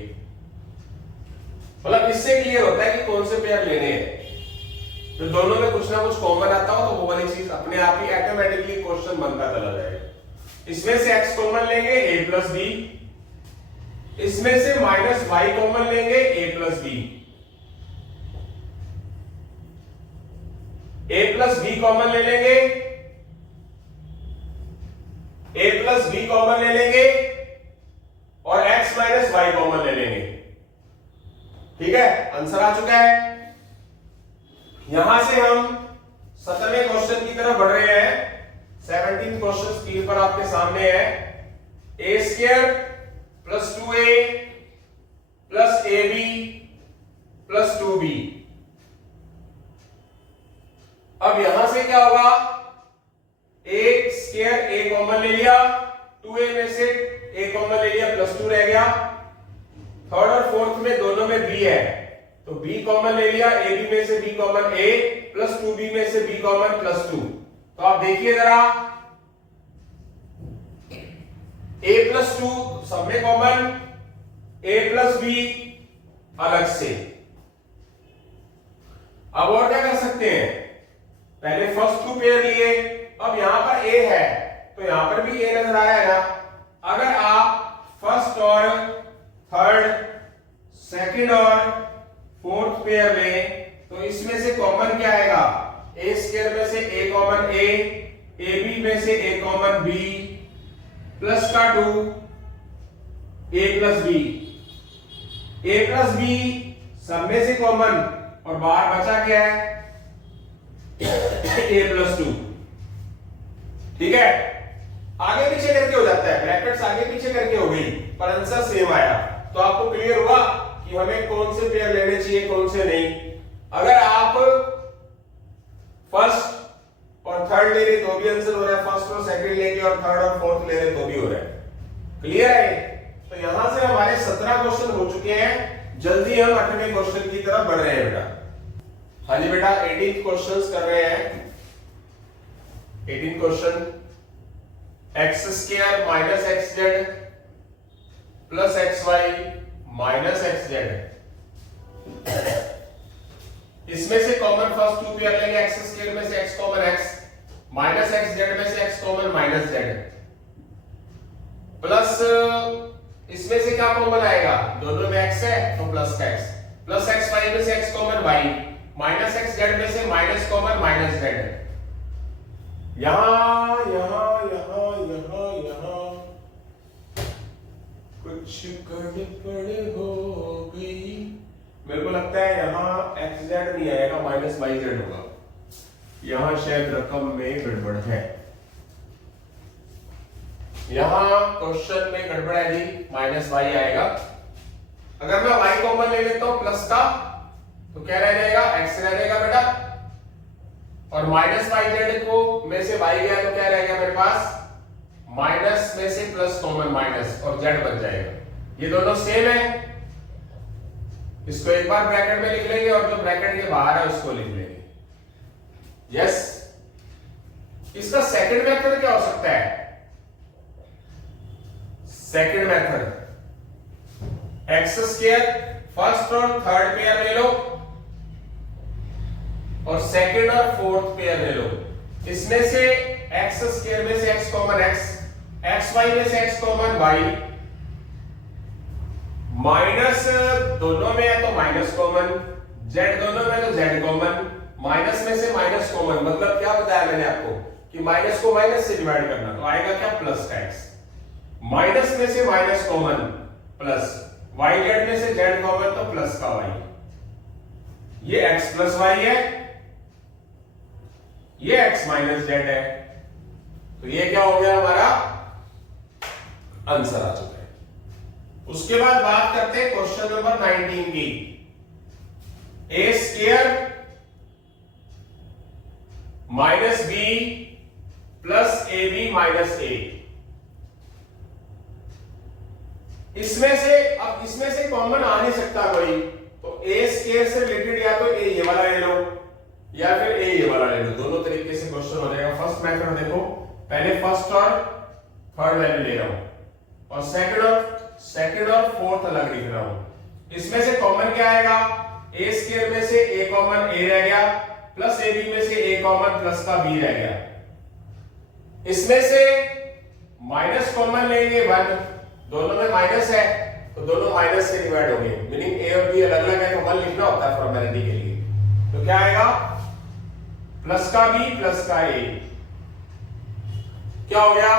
मतलब इससे क्लियर होता है कि कौन से पेयर लेने हैं। तो दोनों में कुछ ना कुछ कॉमन आता हो तो वो वाली चीज अपने आप ही ऑटोमेटिकली क्वेश्चन बनता चला जाएगा। इसमें से x कॉमन लेंगे a प्लस b, इसमें से माइनस y कॉमन लेंगे a plus b, a plus b common ले लेंगे, a प्लस b कॉमन ले लेंगे, और x माइनस y कॉमन ले लेंगे। ठीक है, आंसर आ चुका है। यहां से हम 17वें क्वेश्चन की तरफ बढ़ रहे हैं। 17th क्वेश्चन स्क्रीन पर आपके सामने है। a square plus 2a plus ab plus 2b। अब यहां से क्या होगा, a स्क्वायर a कॉमन ले लिया, 2a में से a कॉमन ले लिया, प्लस 2 रह गया। थर्ड और फोर्थ में दोनों में b है तो b कॉमन ले लिया, ab में से b common a plus 2b में से b कॉमन प्लस 2, तो आप देखिए जरा, a प्लस 2 सब में कॉमन, a प्लस b अलग से। अब और क्या कर सकते हैं, पहले फर्स्ट 2 पेयर लिए, अब यहां पर a है तो यहां पर भी a नजर आया है ना। अगर आप फर्स्ट और थर्ड, सेकंड और फोर्थ पेयर लें तो इसमें से कॉमन क्या आएगा, a स्क्वायर में से a कॉमन a, ab में से a कॉमन b, प्लस का 2 a plus b, a plus b सब में से कॉमन और बाहर बचा क्या है a प्लस 2। ठीक है, आगे पीछे करके हो जाता है, ब्रैकेट्स आगे पीछे करके हो गई पर आंसर सेम आया। तो आपको क्लियर हुआ कि हमें कौन से पेयर लेने चाहिए कौन से नहीं। अगर आप फर्स्ट और थर्ड ले रहे तो भी आंसर हो रहा है, फर्स्ट और सेकंड लेके और थर्ड और फोर्थ ले रहे तो भी हो रहा है। क्लियर है? तो यहां से हमारे 17 क्वेश्चन हो चुके हैं, जल्दी हम 8वें क्वेश्चन की तरफ बढ़ रहे हैं बेटा। हाँ जी बेटा, 18th क्वेश्चंस कर रहे हैं। 18 question, x square minus x z plus x y minus x z, इसमें से कॉमन फर्स्ट 2 पेयर लेंगे, एक्स स्क्वायर में से x common x, minus x z में से x common minus z, plus इसमें से क्या कॉमन आएगा, दोनों में x है तो प्लस का x, प्लस एक्स वाई में से x common y, minus x z में से माइनस कॉमन माइनस जेड। यहां यहां यहां यहां यहां कुछ गड़बड़ हो गई, मेरे को लगता है यहां एक्स जेड नहीं आएगा, माइनस वाई जेड होगा। यहां शायद रकम में गड़बड़ है, यहां क्वेश्चन में गड़बड़ है जी, माइनस वाई आएगा। अगर मैं वाई कॉमन ले लेता हूं प्लस का तो क्या रह जाएगा, एक्स रह जाएगा बेटा, और माइनस वाई जेड को में से वाई गया तो क्या रह गया मेरे पास, माइनस में से प्लस कॉमन माइनस और जेड बच जाएगा। ये दोनों सेम है, इसको एक बार ब्रैकेट में लिख लेंगे और जो ब्रैकेट के बाहर है उसको लिख लेंगे। यस, इसका सेकंड मेथड क्या हो सकता है, second method x square first और थर्ड पेयर ले लो और सेकंड और फोर्थ पेयर ले लो, इसमें से एक्स स्क्वायर में से x common x, x y में से x कॉमन y, माइनस दोनों में है तो माइनस कॉमन, z दोनों में तो z कॉमन, माइनस में से माइनस कॉमन, मतलब क्या बताया मैंने आपको कि माइनस को माइनस से डिवाइड करना, तो आएगा क्या प्लस का x, माइनस में से minus common plus, y z में से z कॉमन तो प्लस का y, ये x प्लस y है, ये x माइनस z है, तो ये क्या हो गया हमारा आंसर आ चुका है। उसके बाद बात करते हैं क्वेश्चन नंबर 19 की, A square minus B plus A B minus A, इसमें से अब इसमें से कॉमन आ नहीं सकता कोई, तो ए स्क्वायर से रिलेटेड या तो ए ये वाला ले लो या फिर ए ये वाला ले लो, दोनों तरीके से क्वेश्चन हो जाएगा। फर्स्ट मेथड देखो, पहले फर्स्ट और थर्ड वैल्यू ले रहा हूं और सेकंड और फोर्थ अलग लिख रहा हूं, इसमें से कॉमन क्या आएगा, ए स्क्वायर में से ए कॉमन ए रह गया, प्लस ए बी में से ए कॉमन प्लस का बी रह गया, इसमें से माइनस कॉमन लेंगे 1, दोनों में माइनस है तो दोनों माइनस से डिवाइड होंगे, मीनिंग ए और बी अलग अलग है तो 1 लिखना होता है फॉर्मेलिटी के लिए, तो क्या आएगा प्लस का बी प्लस का ए, क्या हो गया,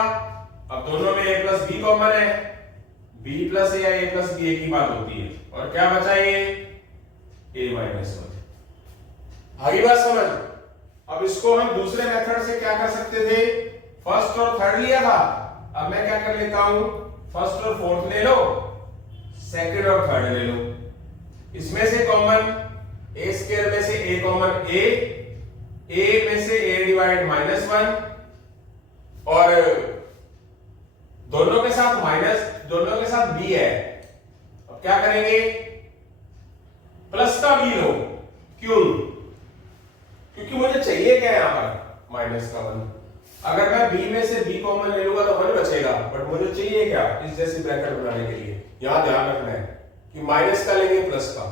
अब दोनों में a प्लस बी कॉमन है, b प्लस ए या a प्लस बी एक ही बात होती है, और क्या बचा ये a माइनस 1। आगे बात समझ। अब इसको हम दूसरे मेथड से क्या कर सकते थे, फर्स्ट और थर्ड लिया था, अब मैं क्या कर लेता हूं, फर्स्ट और फोर्थ ले लो, सेकंड और थर्ड ले लो, इसमें से कॉमन a स्क्वायर में से a कॉमन a में से a डिवाइड माइनस 1 और दोनों के साथ माइनस, दोनों के साथ b है, अब क्या करेंगे प्लस का b लो, क्यों, क्योंकि मुझे चाहिए क्या है यहां पर, माइनस का 1। अगर मैं b में से b कॉमन ले लूंगा तो 1 बचेगा, बट मुझे चाहिए क्या इस जैसी ब्रैकेट बनाने के लिए। यहां ध्यान रखना है कि माइनस का लेंगे प्लस का।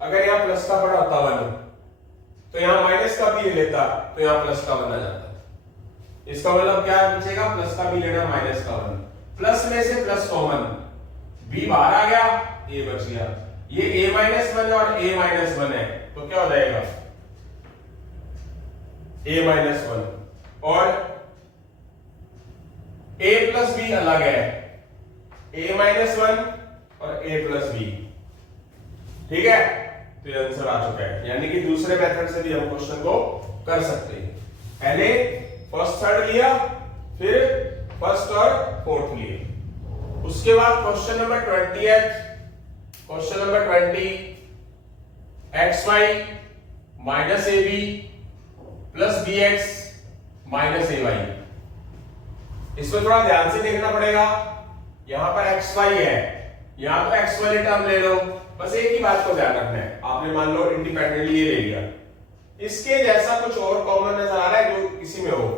अगर यहां प्लस का पड़ा होता 1 तो यहां माइनस का भी ले लेता तो यहां प्लस का 1 आ जाता। इसका मतलब क्या बचेगा, प्लस का भी लेना माइनस का 1। प्लस में से प्लस कॉमन, b बाहर आ गया, a बच गया। ये a-1 और a-1 है तो क्या हो जाएगा a-1 और a प्लस b अलग है, a-1 और a प्लस b। ठीक है, तो ये आंसर आ चुका है। यानी कि दूसरे मेथड से भी हम क्वेश्चन को कर सकते हैं। पहले फर्स्ट थर्ड लिया, फिर फर्स्ट और फोर्थ लिए। उसके बाद question number 20, question number 20, xy minus ab plus bx minus ay। इसमें थोड़ा ध्यान से देखना पड़ेगा। यहां पर xy है, यहां तो x वाली टर्म ले लो, बस एक ही बात को ध्यान रखना है। आपने मान लो इंडिपेंडेंटली ये ले लिया, इसके जैसा कुछ और कॉमन नजर आ रहा है जो किसी में हो,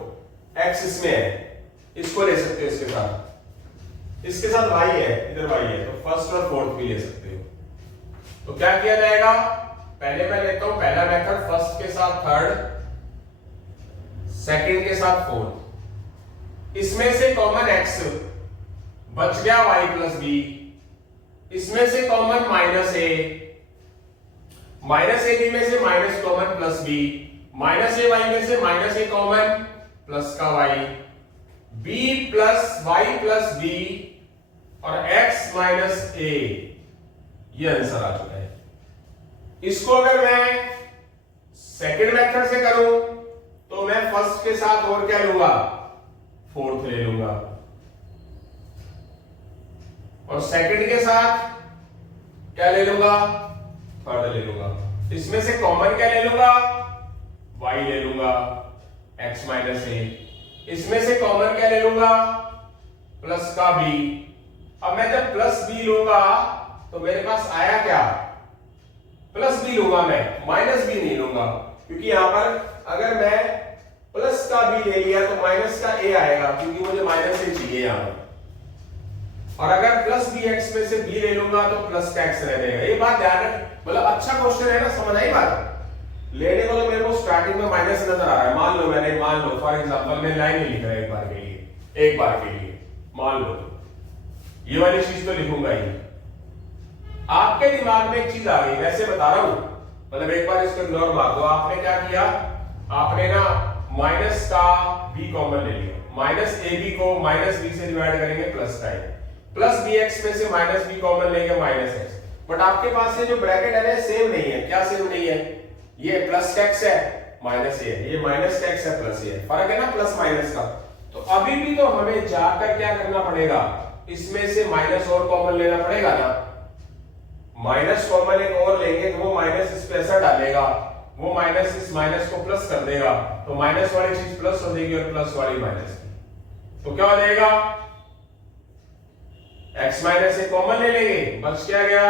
x इसमें है, इसको ले सकते हो इसके साथ, इसके साथ y है, इधर y है, तो फर्स्ट और फोर्थ भी ले सकते हो। तो क्या किया जाएगा, पहले मैं लेता हूं पहला मेथड, फर्स्ट के साथ थर्ड, सेकंड के साथ फोर्थ। इसमें से कॉमन x बच गया y प्लस b, इसमें से common minus a, minus ab में से minus common plus b, minus ay में से माइनस a कॉमन प्लस का y, b plus y plus b और x माइनस a। ये आंसर आ चुका है। इसको अगर मैं सेकंड मेथड से करूं तो मैं फर्स्ट के साथ और क्या लूंगा, फोर्थ ले लूंगा, और सेकंड के साथ क्या ले लूंगा, थर्ड ले लूंगा। इसमें से कॉमन क्या ले लूंगा, y ले लूंगा x माइनस a। इसमें से कॉमन क्या ले लूंगा, प्लस का b। अब मैं जब प्लस b लूंगा तो मेरे पास आया क्या, प्लस b लूंगा मैं, माइनस b नहीं लूंगा, क्योंकि यहां पर अगर मैं प्लस का b ले लिया तो माइनस का a आएगा, क्योंकि मुझे माइनस a चाहिए यहां पर। और अगर प्लस बी एक्स में से b ले लूंगा तो प्लस का x रह जाएगा। ये बात ध्यान रख, मतलब अच्छा क्वेश्चन है ना, समझ आई बात। लेने को तो मेरे को स्टार्टिंग में माइनस नजर आ रहा है, मान लो फॉर एग्जांपल मैं लाइन ही लिख रहा है एक बार के लिए मान लो, ये वाली चीज तो लिखूंगा ही। आपके दिमाग में एक चीज आ गई, वैसे बता रहा हूं, मतलब एक बार इसको इग्नोर मार दो। आपने क्या किया, आपने ना माइनस का b कॉमन ले लिया, माइनस ab को माइनस b से डिवाइड करेंगे प्लस का a, प्लस bx में से माइनस b कॉमन लेंगे माइनस x। बट आपके पास ये जो ब्रैकेट है ना सेम नहीं है। क्या सेम नहीं है, ये प्लस का x है माइनस a है, ये माइनस का x है प्लस a है, फर्क है ना प्लस माइनस का। तो अभी भी तो हमें जाकर क्या करना पड़ेगा, इसमें से माइनस और कॉमन लेना पड़ेगा ना। माइनस कॉमन एक और लेंगे तो वो माइनस इस पे ऐसा डालेगा, वो माइनस इस माइनस को प्लस कर देगा, तो माइनस वाली चीज प्लस हो जाएगी और प्लस वाली माइनस की। तो क्या हो जाएगा, x माइनस ए कॉमन ले लेंगे, बच क्या गया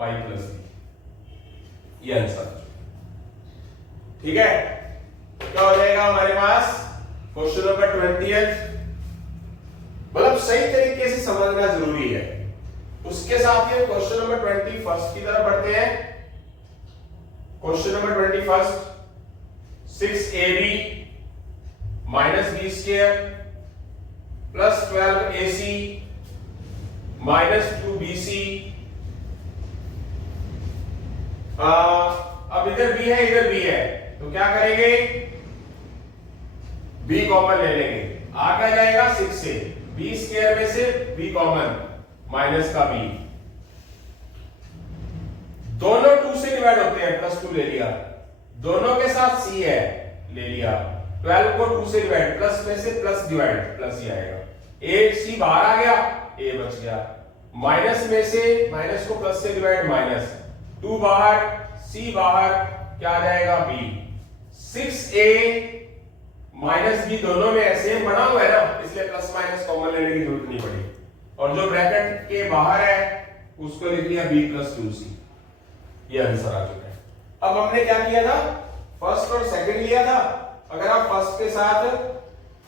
y प्लस b। ये आंसर ठीक है। तो क्या हो जाएगा हमारे पास क्वेश्चन नंबर 20, मतलब सही तरीके से समझना जरूरी है। उसके साथ ही क्वेश्चन नंबर 21 की तरफ बढ़ते हैं। Question number 21, 6ab minus b square plus 12ac minus 2bc। अब इधर b है इधर b है, तो क्या करेंगे, b कॉमन ले लेंगे, आ क्या जाएगा 6 से, b स्क्वायर में से b कॉमन माइनस का b, दोनों 2 से डिवाइड होते हैं, प्लस 2 ले लिया, दोनों के साथ c है ले लिया, 12 को 2 से डिवाइड, प्लस में से प्लस डिवाइड प्लस ही आएगा, 8c बाहर आ गया, a बच गया, माइनस में से माइनस को प्लस से डिवाइड माइनस, 2 बाहर c बाहर, क्या आ जाएगा b, 6a माइनस b दोनों में ऐसे बना हुआ है ना, इसलिए प्लस माइनस कॉमन लेने की जरूरत नहीं पड़ी, और जो ब्रैकेट के बाहर है उसको लिख लिया b प्लस 2c। ये आंसर आ चुका है। अब हमने क्या किया था, फर्स्ट और सेकंड लिया था, अगर आप फर्स्ट के साथ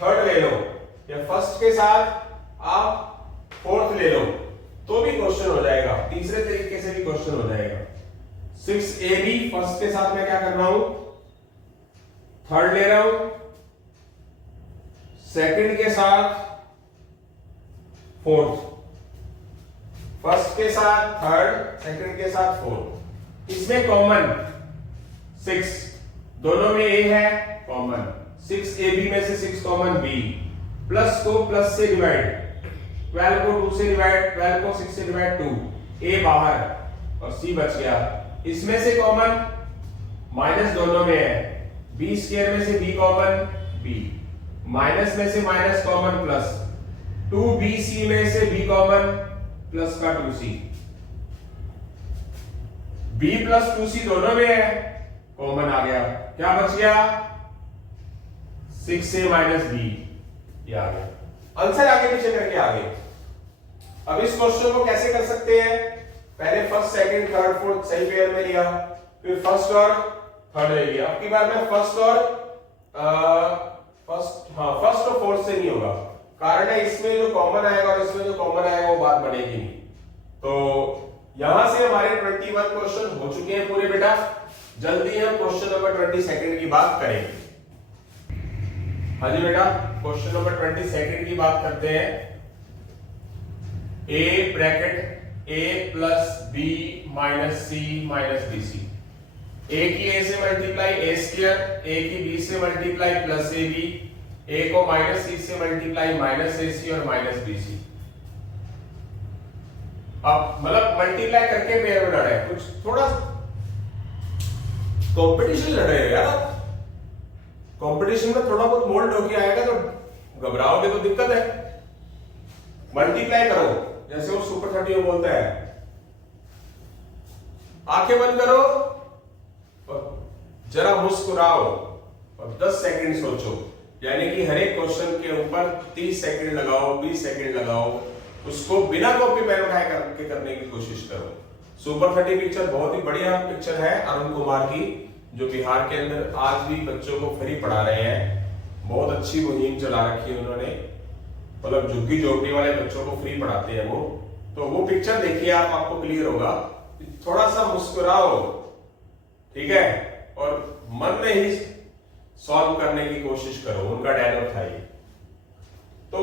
थर्ड ले लो या फर्स्ट के साथ आप फोर्थ ले लो तो भी क्वेश्चन हो जाएगा, तीसरे तरीके से भी क्वेश्चन हो जाएगा। 6ab फर्स्ट के साथ मैं क्या कर रहा हूं, थर्ड ले रहा हूं, सेकंड के साथ फोर्थ, फर्स्ट के साथ थर्ड, सेकंड के साथ फोर्थ। इसमें कॉमन 6, दोनों में a है कॉमन, 6ab में से 6 कॉमन b, प्लस को प्लस से डिवाइड, 12 को 2 से डिवाइड, 12 को 6 से डिवाइड 2, a बाहर और c बच गया। इसमें से कॉमन माइनस दोनों में है, b स्क्वायर में से b कॉमन b, माइनस में से माइनस कॉमन प्लस, 2bc में से b कॉमन प्लस का 2c, b प्लस 2c दोनों में है कॉमन आ गया, क्या बच गया 6a माइनस b, ये आ गया आंसर। आगे पीछे करके आगे। अब इस क्वेश्चन को कैसे कर सकते हैं, पहले फर्स्ट सेकंड थर्ड फोर्थ सही पेयर में लिया, फिर फर्स्ट और थर्ड ले लिया। अब की बार मैं फर्स्ट और फोर्थ से नहीं होगा, कारण है इसमें जो कॉमन आएगा और इसमें जो कॉमन आएगा वो बात बनेगी नहीं। तो यहां से हमारे 21 क्वेश्चन हो चुके हैं पूरे बेटा। जल्दी हम क्वेश्चन नंबर 22 की बात करेंगे। हाँ जी बेटा, क्वेश्चन नंबर 22 की बात करते हैं। a bracket a plus b minus c minus bc, a की a से मल्टीप्लाई a स्क्वायर, a की b से मल्टीप्लाई प्लस ab, a को माइनस c से मल्टीप्लाई माइनस ac और माइनस bc। अब मतलब मल्टीप्लाई करके पेयर में लड़ रहे हैं, कुछ थोड़ा कंपटीशन लड़ रहे हैं यार। कंपटीशन में थोड़ा बहुत मोल्ड होके आएगा तो घबराओगे तो दिक्कत है। मल्टीप्लाई करो, जैसे वो सुपर 30 बोलता है, आंखें बंद करो और जरा मुस्कुराओ और 10 सेकंड सोचो, यानी कि हर एक क्वेश्चन के ऊपर 30 सेकंड लगाओ, 20 सेकंड लगाओ, उसको बिना कॉपी पेन उठाए करके करने की कोशिश करो। सुपर 30 पिक्चर बहुत ही बढ़िया पिक्चर है अरुण कुमार की, जो बिहार के अंदर आज भी बच्चों को फ्री पढ़ा रहे हैं। बहुत अच्छी मुहिम चला रखी है उन्होंने, मतलब झुग्गी झोपड़ी वाले बच्चों को फ्री पढ़ाते हैं वो। तो वो पिक्चर देखिए आप, आपको क्लियर होगा। थोड़ा सा मुस्कुराओ, ठीक है, और मन में ही सॉल्व करने की कोशिश करो, उनका डायलॉग था ये। तो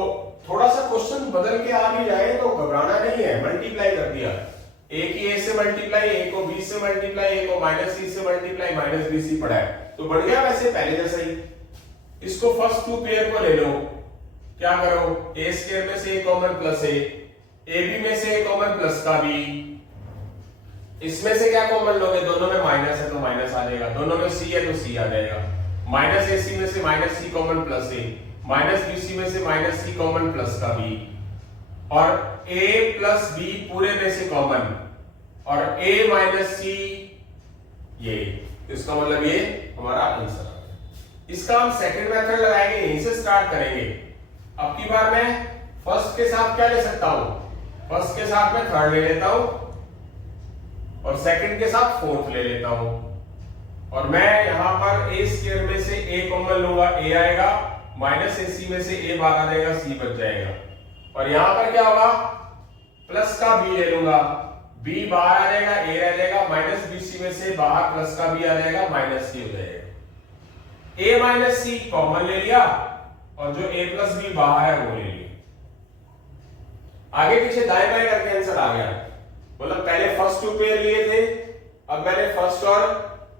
थोड़ा सा क्वेश्चन बदल के आ भी जाए तो घबराना नहीं है। मल्टीप्लाई कर दिया, a की a से मल्टीप्लाई, a को b से मल्टीप्लाई, a को माइनस c से मल्टीप्लाई, माइनस bc पढ़ा है तो बढ़ गया वैसे पहले जैसा ही। इसको फर्स्ट टू पेयर को ले लो, क्या करो, a स्क्वायर में से a common plus a, ab में से a कॉमन प्लस का b, इसमें से क्या कॉमन लोगे, दोनों में माइनस है तो माइनस आ जाएगा, दोनों में c है तो c आ जाएगा, माइनस ac में से minus c common plus a, minus bc में से माइनस c कॉमन प्लस का b, और a प्लस b पूरे में से कॉमन, और a माइनस c ये, इसका मतलब ये हमारा आंसर। इसका हम सेकंड मेथड लगाएंगे, यहीं से स्टार्ट करेंगे। अब की बार मैं फर्स्ट के साथ क्या ले सकता हूं, फर्स्ट के साथ मैं थर्ड ले लेता हूं और सेकंड के साथ फोर्थ ले लेता हूं, और मैं यहां पर a स्क्वायर में से a कॉमन लूंगा, a आएगा, माइनस ac में से a बाहर आ जाएगा, c बच जाएगा, और यहां पर क्या होगा, प्लस का b ले लूंगा, b बाहर आ जाएगा, a रह जाएगा, माइनस bc में से बाहर प्लस का b आ जाएगा, माइनस c हो जाएगा। a माइनस c कॉमन ले लिया और जो a प्लस b बाहर है वो ले लिया। आगे पीछे दाएं बाएं करके आंसर आ गया। मतलब पहले फर्स्ट टू पेयर लिए थे, अब मैंने फर्स्ट और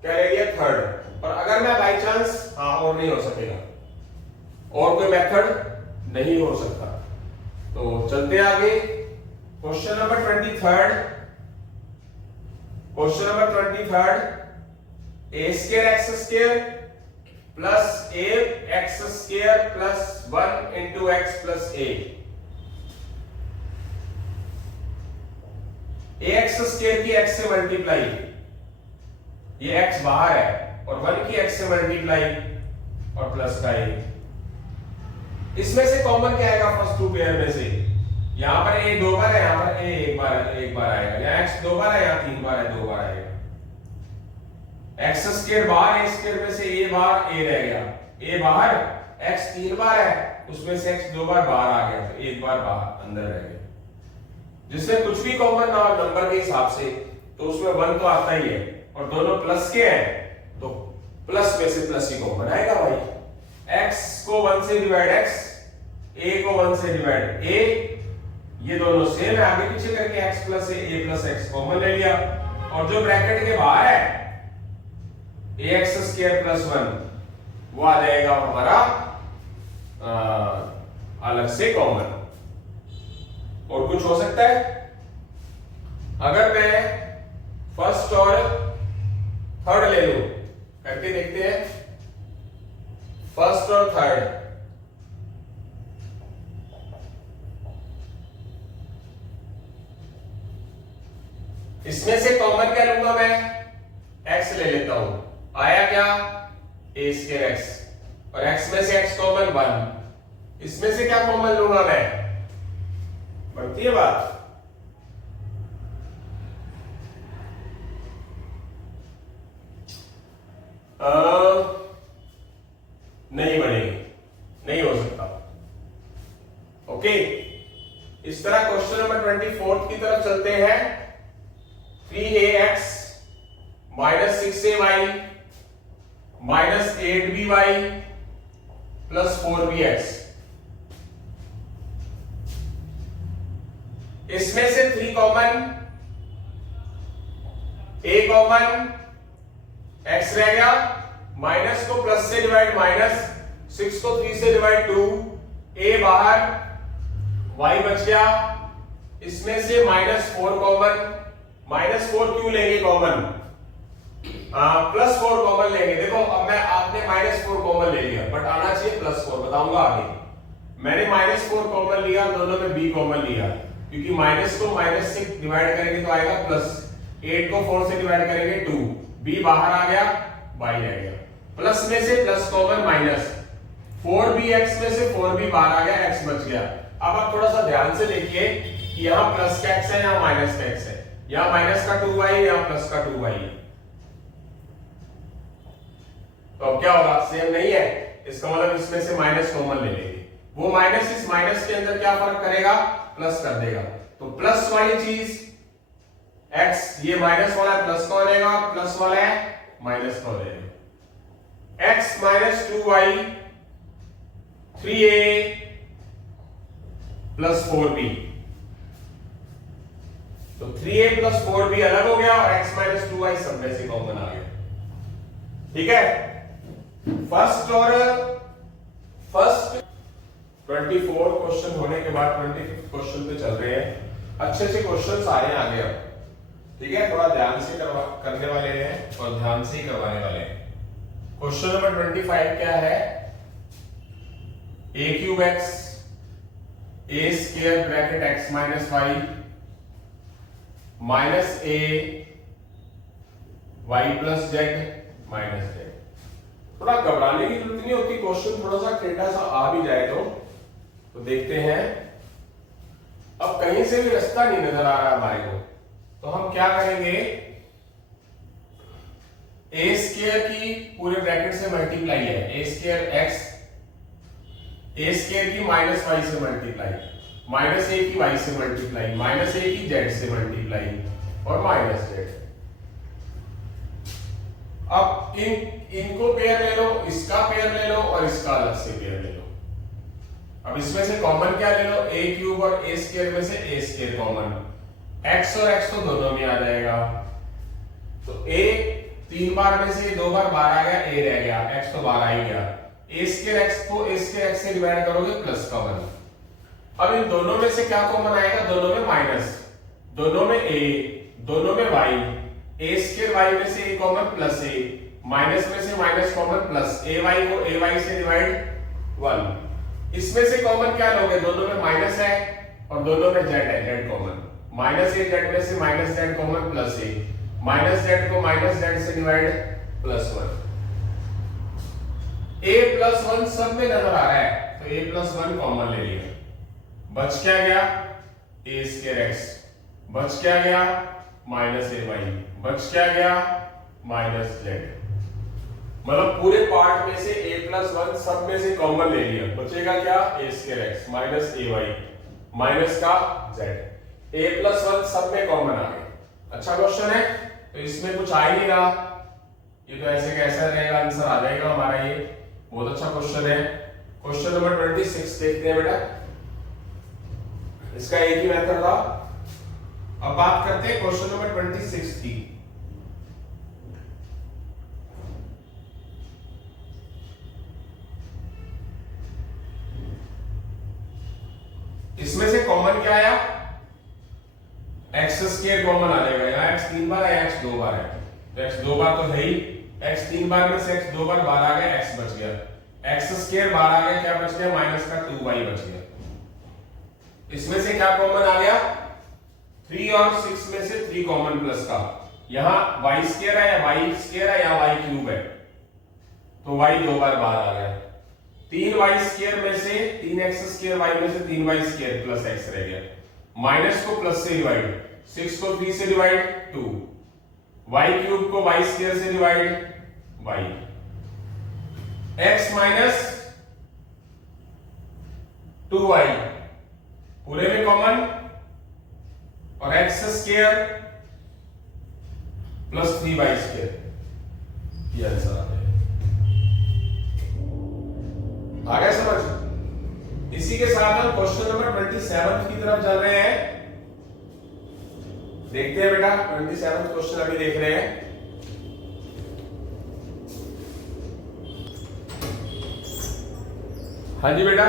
क्या ले लिया, थर्ड। और अगर मैं बाय चांस, हाँ और नहीं हो सकेगा, और कोई मेथड नहीं हो सकता। तो चलते आगे, question number 23। Question number 23, a square x square plus a x square plus 1 into x plus a, x square की x से मल्टीप्लाई, ये x बाहर है, और 1 की x से मल्टीप्लाई और प्लस का a। इसमें से कॉमन क्या आएगा फर्स्ट टू पेयर में से, यहां पर a 2 बार है, यहां पर a एक बार आएगा, यहां x 2 बार है, यहां 3 बार है, 2 बार आएगा। एक्स स्क्वायर बाहर, a स्क्वायर में से a बार a रह गया, ए बाहर, x 3 बार है, उसमें से x 2 बार बाहर आ गया, तो 1 बार बाहर अंदर रह गया। जिसमें कुछ भी कॉमन ना हो नंबर के हिसाब से, तो उसमें 1 तो आता ही है, और दोनों प्लस के हैं, तो प्लस में से प्लस ही कॉमन आएगा भाई। x को 1 से डिवाइड x, a को 1 से डिवाइड a, ये दोनों सेम है, आगे पीछे करके x plus a plus x common ले लिया, और जो ब्रैकेट के बाहर है ax स्क्वायर प्लस 1 वो आ जाएगा हमारा अलग से कॉमन। और कुछ हो सकता है? अगर मैं फर्स्ट और थर्ड ले लूं, करके देखते हैं, फर्स्ट और थर्ड, इसमें से कॉमन क्या लूंगा मैं? x ले लेता हूं, आया क्या? a स्क्वायर x, और x में से x कॉमन 1, इसमें से क्या कॉमन लूंगा मैं? बनती है बात? नहीं बनेगी, नहीं हो सकता। ओके, इस तरह क्वेश्चन नंबर 24 की तरफ चलते हैं। 3ax minus 6ay minus 8by plus 4bx, इसमें से 3 कॉमन, a कॉमन, x रह गया, माइनस को प्लस से डिवाइड माइनस, 6 को 3 से डिवाइड 2, a बाहर, y बच गया, इसमें से -4 कॉमन, -4 क्यों लेंगे कॉमन? +4 कॉमन लेंगे। देखो अब मैं आपने -4 कॉमन ले लिया, बट आना चाहिए +4, बताऊंगा आगे। मैंने -4 कॉमन लिया, दोनों में b कॉमन लिया, क्योंकि माइनस को माइनस से डिवाइड करेंगे तो आएगा प्लस, 8 को 4 से डिवाइड करेंगे 2, b बाहर आ गया, y रह गया, प्लस में से प्लस कॉमन माइनस, 4bx में से 4b बाहर आ गया, x बच गया। अब आप थोड़ा सा ध्यान से देखिए कि यहाँ प्लस का x है, यहाँ माइनस का x है, यहाँ माइनस का 2y, यहाँ प्लस का 2y है, तो अब क्या होगा? सेम नहीं है, इसका मतलब इसमें से माइनस कॉमन ले लेंगे, वो माइनस इस माइनस के अंदर क्या फर्क करेगा? प्लस कर देगा, तो प्लस वाली चीज x, ये माइनस वाला है प्लस का हो जाएगा, प्लस वाला है माइनस का हो जाएगा। x minus 2y 3a plus 4b, तो 3a प्लस 4b अलग हो गया, और x माइनस 2y सब में से कॉमन आ गया। ठीक है, फर्स्ट 24 क्वेश्चन होने के बाद 25 क्वेश्चन पे चल रहे हैं। अच्छे अच्छे क्वेश्चंस आ रहे हैं आगे अब, ठीक है, थोड़ा ध्यान से करने वाले हैं और ध्यान से ही करवाने वाले हैं। क्वेश्चन नंबर 25 क्या है? a cube x a square bracket x minus y minus a y plus z minus z। थोड़ा घबराने की जरूरत नहीं होती, क्वेश्चन थोड़ा सा टेढ़ा सा आ भी जाए तो देखते हैं। अब कहीं से भी रास्ता नहीं नजर आ रहा हमारे को, तो हम क्या करेंगे? ए स्क्वायर की पूरे ब्रैकेट से मल्टीप्लाई है, A square x, A square की माइनस वाई से मल्टीप्लाई, माइनस ए की वाई से मल्टीप्लाई, माइनस ए की जेड से मल्टीप्लाई, और माइनस जेड। अब इनको पेयर ले लो, इसका पेयर ले लो, और इसका अलग से पेयर ले लो। अब इसमें से कॉमन क्या ले लो? a क्यूब और a स्क्वायर में से a स्क्वायर कॉमन, x और x तो दोनों में आ जाएगा, तो a 3 बार में से 2 बार बाहर आ गया, a रह गया, x तो बाहर आ ही गया, a स्क्वायर x को a स्क्वायर x से डिवाइड करोगे प्लस का 1। अब इन दोनों में से क्या कॉमन आएगा? दोनों में माइनस, दोनों में a, दोनों में y, a स्क्वायर y में से a common plus a, minus में से माइनस कॉमन प्लस, ay को ay से डिवाइड 1। इसमें से कॉमन क्या लोगे? दोनों में माइनस है और दोनों में z है, z common, minus a z में से minus z common plus a, minus z को माइनस z से डिवाइड प्लस 1। a प्लस 1 सब में नजर आ रहा है, तो a प्लस 1 कॉमन ले लिया, बच क्या गया? a स्क्वायर x, बच क्या गया? माइनस ay, बच क्या गया? Minus z। मतलब पूरे पार्ट में से a+1 सब में से कॉमन ले लिया, बचेगा क्या a²x माइनस ay माइनस का z। a+1 सब में कॉमन आ गया। अच्छा क्वेश्चन है, तो इसमें कुछ आ ही नहीं रहा, ये तो ऐसे कैसा रहेगा, आंसर आ जाएगा हमारा ये। बहुत अच्छा क्वेश्चन है। क्वेश्चन नंबर 26 देखते हैं बेटा, इसका एक ही मेथड था। अब बात करते हैं क्वेश्चन नंबर 26 की। इसमें से कॉमन क्या आया, x² कॉमन आ जाएगा। यहाँ x 3 बार है, x 2 बार है, तो x 2 बार तो है ही, x 3 बार में से x 2 बार बाहर आ गया, x बच गया, x² बाहर आ गया, क्या बच गया माइनस का 2y बच गया। इसमें से क्या कॉमन आ गया, 3 और 6 में से 3 कॉमन प्लस का, यहाँ y² है या y² है या y³ है, तो y 2 बार बाहर आ गया। 3y² में से 3x² y में से 3y² प्लस x रह गया, माइनस को प्लस से डिवाइड, 6 को 3 से डिवाइड 2, y³ को y² से divide y, x minus 2y पूरे में कॉमन, और x² प्लस 3y², ये आंसर आ गया। आ गया समझ? इसी के साथ हम क्वेश्चन नंबर 27 की तरफ चल रहे हैं। देखते हैं बेटा 27 क्वेश्चन अभी देख रहे हैं। हाँ जी बेटा,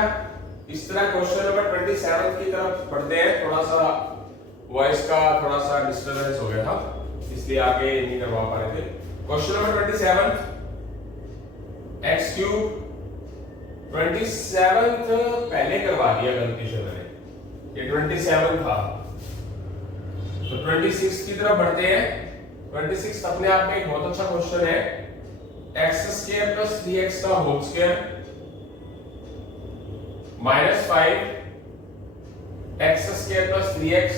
इस तरह क्वेश्चन नंबर 27 की तरफ बढ़ते हैं। थोड़ा सा वॉइस का थोड़ा सा डिस्टर्बेंस हो गया था, इसलिए आगे नहीं करवा पा रहे थे। क्वेश्चन नंबर 27, x³ 27 पहले करवा दिया गलती से मैंने, ये 27 था, तो 26 की तरफ बढ़ते हैं। 26 अपने आप में एक बहुत अच्छा क्वेश्चन है। x² प्लस 3x का whole square minus 5 x² plus 3x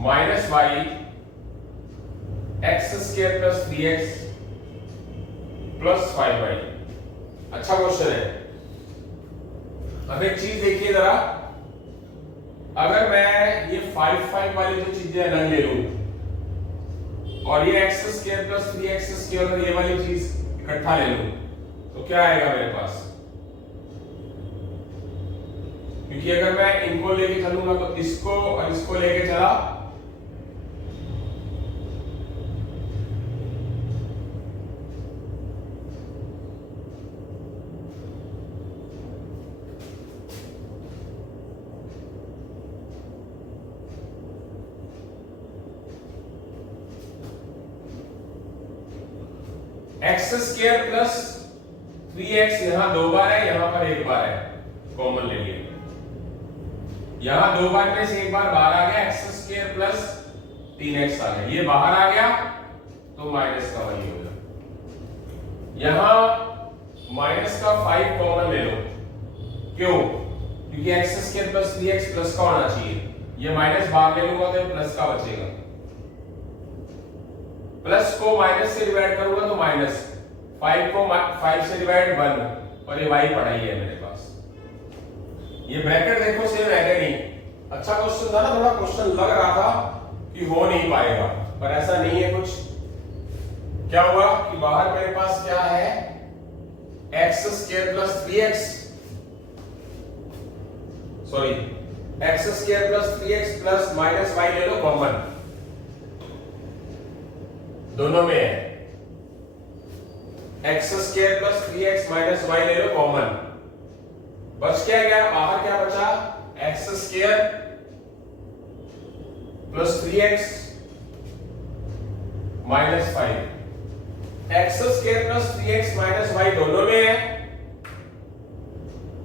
minus y x² plus 3x plus 5y। अच्छा क्वेश्चन है। अब एक चीज देखिए जरा, अगर मैं ये 5 वाली जो चीजें अलग ले लूं और ये x² प्लस 3x² और ये वाली चीज इकट्ठा ले लूं, तो क्या आएगा मेरे पास? क्योंकि अगर मैं इनको लेके चलूंगा तो इसको और इसको लेके चला, x² प्लस 3x यहां 2 बार है, यहां पर 1 बार है, कॉमन ले लिया। यहां 2 बार में से 1 बार बाहर आ गया, x² प्लस 3x आ गया, ये बाहर आ गया तो माइनस का वही हो गया। यहां माइनस का 5 कॉमन ले लो, क्यों? क्योंकि x² प्लस 3x प्लस का होना चाहिए, ये माइनस बाहर ले लूंगा तो प्लस का बचेगा, प्लस को माइनस से डिवाइड करूंगा तो माइनस, 5 को 5 से डिवाइड 1, और ये y पड़ा ही है मेरे पास। ये ब्रैकेट देखो सेम है कि नहीं? अच्छा क्वेश्चन था ना, थोड़ा क्वेश्चन लग रहा था कि हो नहीं पाएगा, पर ऐसा नहीं है कुछ। क्या हुआ कि बाहर मेरे पास क्या है, x² plus 3x, sorry x² plus 3x plus minus y ले लो कॉमन, दोनों में है। x² plus 3x minus y ले लो कॉमन, बच क्या गया? बाहर क्या बचा? x² plus 3x minus 5। x² plus 3x minus y दोनों में है,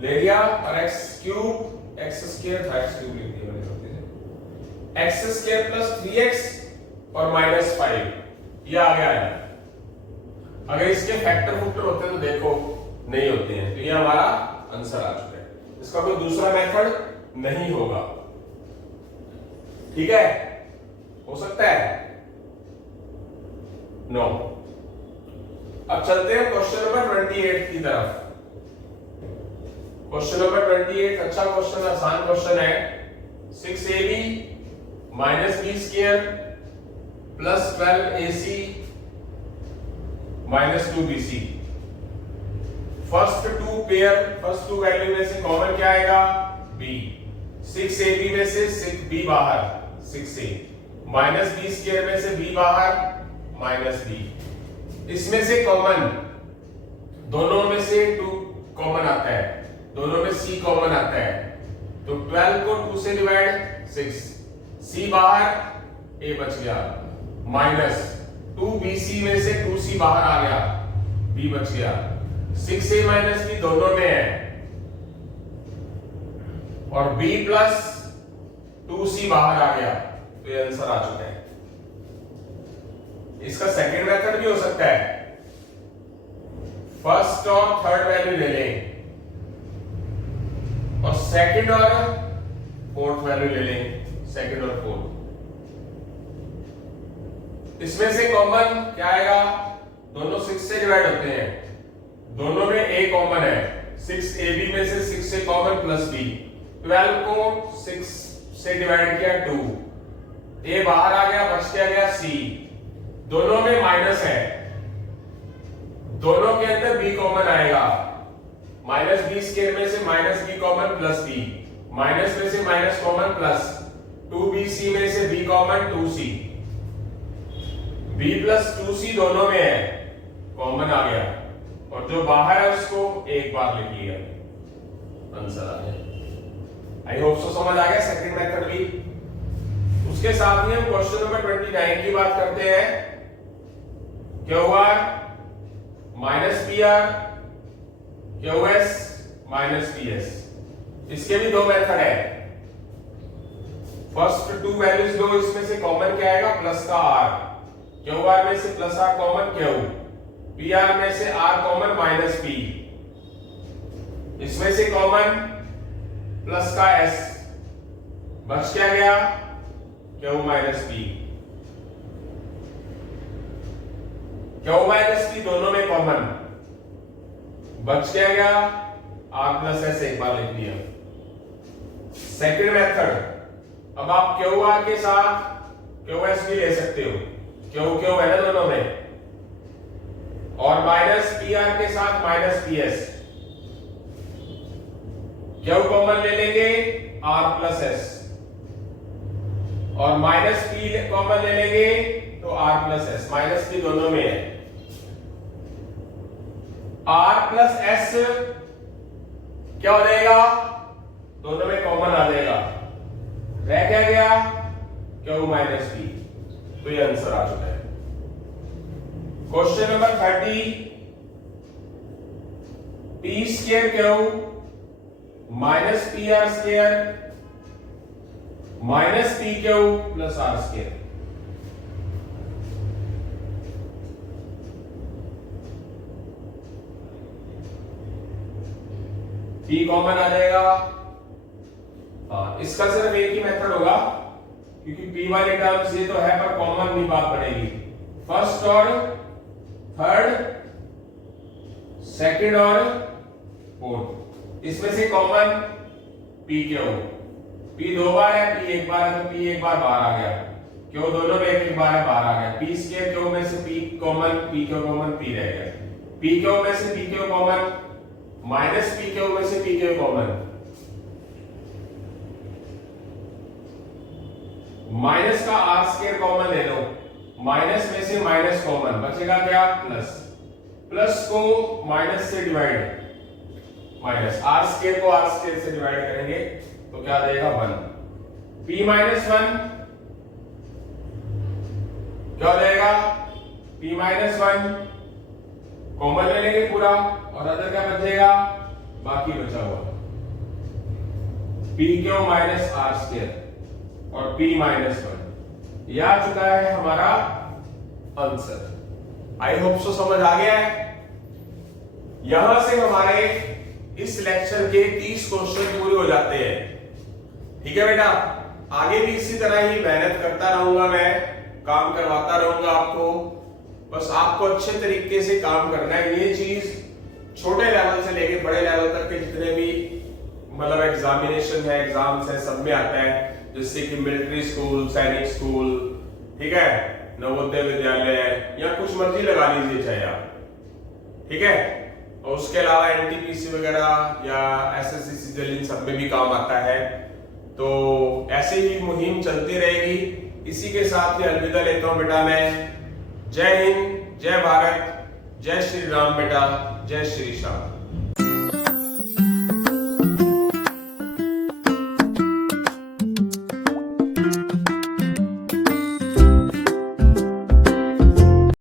ले लिया, और x³ था, x³ लिख दिया मैंने गलती से, x² प्लस 3x और माइनस 5, ये आ गया है। अगर इसके फैक्टर फुक्टर होते हैं तो देखो नहीं होते हैं, तो ये हमारा आंसर आ चुका है। इसका कोई दूसरा मेथड नहीं होगा, ठीक है? हो सकता है? नो। अब चलते हैं क्वेश्चन नंबर 28 की तरफ। क्वेश्चन नंबर 28 अच्छा क्वेश्चन, आसान क्वेश्चन है। 6ab minus b square plus 12ac minus 2bc। First two value में से कॉमन क्या आएगा? b। 6ab में से 6b बाहर 6a, माइनस बी स्क्वायर में से b बाहर माइनस b। इसमें से कॉमन, दोनों में से 2 कॉमन आता है, दोनों में c कॉमन आता है, तो 12 को 2 से डिवाइड 6, c बाहर a बच गया, माइनस 2bc में से 2c बाहर आ गया, b बच गया। 6a माइनस b दोनों में है और b प्लस 2c बाहर आ गया, तो ये आंसर आ चुका है। इसका सेकंड मेथड भी हो सकता है, फर्स्ट और थर्ड वैल्यू ले लें और सेकंड और फोर्थ वैल्यू ले लें, सेकंड और फोर्थ। इसमें से कॉमन क्या आएगा? दोनों 6 से डिवाइड होते हैं, दोनों में a कॉमन है, 6ab में से 6 से कॉमन प्लस b। 12 को 6 से डिवाइड किया 2, a बाहर आ गया, बच गया c। दोनों में माइनस है, दोनों के अंदर b कॉमन आएगा, माइनस बी स्क्वायर में से minus b common plus b, minus में से माइनस कॉमन प्लस 2bc में से b common 2c, b plus 2c दोनों में है, कॉमन आ गया और जो बाहर है उसको एक बार लिख लिया, आंसर आ गया। आई होप सो समझ आ गया सेकंड मेथड भी। उसके साथ ही हम क्वेश्चन नंबर 29 की बात करते हैं। QR minus PR QS minus PS। इसके भी 2 मेथड है। फर्स्ट 2 वैल्यूज लो, इसमें से कॉमन क्या आएगा? प्लस का R। QR में से plus R common Q, PR में से R कॉमन माइनस P। इसमें से कॉमन प्लस का S, बच क्या गया? Q minus P। Q minus P दोनों में कॉमन, बच क्या गया? R प्लस S एक बार लिख दिया। सेकंड मेथड, अब आप QR के साथ QS भी ले सकते हो, Q है ना दोनों में, और माइनस PR के साथ माइनस PS। Q कॉमन ले लेंगे R प्लस S, और माइनस P कॉमन ले लेंगे तो R plus S, minus P दोनों में है। R प्लस S क्या हो जाएगा? दोनों में कॉमन आ जाएगा, रह क्या गया? Q माइनस P, तो ये आंसर आ चुका है। Question number 30, P square Q minus PR square minus PQ plus R square. P common आ जाएगा, हाँ, इसका सिर्फ एक ही मेथड होगा क्योंकि P वाले टर्म्स ये तो है पर कॉमन भी बात पड़ेगी। फर्स्ट और थर्ड, सेकंड और फोर्थ, इसमें से कॉमन PQ। P 2 बार है, P 1 बार है, तो P 1 बार बाहर आ गया, Q दोनों में 1 बार है, बाहर आ गया। P स्क्वायर Q में से P common, PQ common, P रह गया। PQ में से PQ कॉमन, माइनस PQ में से PQ कॉमन, माइनस का R स्क्वायर कॉमन ले लो, माइनस में से माइनस कॉमन, बचेगा क्या? प्लस। प्लस को माइनस से डिवाइड, माइनस R स्क्वायर को R स्क्वायर से डिवाइड करेंगे तो क्या देगा? 1। P माइनस 1 क्या हो जाएगा? P माइनस 1 कॉमन ले लेंगे पूरा और अदर क्या बचेगा? बाकी बचा हुआ PQ माइनस R स्क्वायर और P माइनस 1। यह आ चुका है हमारा आंसर। आई होप सो समझ आ गया है। यहां से हमारे इस लेक्चर के 30 क्वेश्चन पूरे हो जाते हैं। ठीक है बेटा, आगे भी इसी तरह ही मेहनत करता रहूंगा, मैं काम करवाता रहूंगा आपको। बस आपको अच्छे तरीके से काम करना है। ये चीज छोटे लेवल से लेके बड़े लेवल तक के जितने भी मतलब एग्जामिनेशन है, एग्जाम्स है, सब में आता है, जैसे कि मिलिट्री स्कूल, सैनिक स्कूल, ठीक है, नवोदय विद्यालय या कुछ मर्जी लगा लीजिए चाहे आप, ठीक है। और उसके अलावा एनटीपीसी वगैरह या एसएससी सीजीएल इन सब में भी काम आता है। तो ऐसे ही मुहिम चलती रहेगी। इसी के साथ ही अलविदा लेता हूं बेटा मैं। जय हिंद, जय भारत, जय श्री राम बेटा, जय श्री श्याम।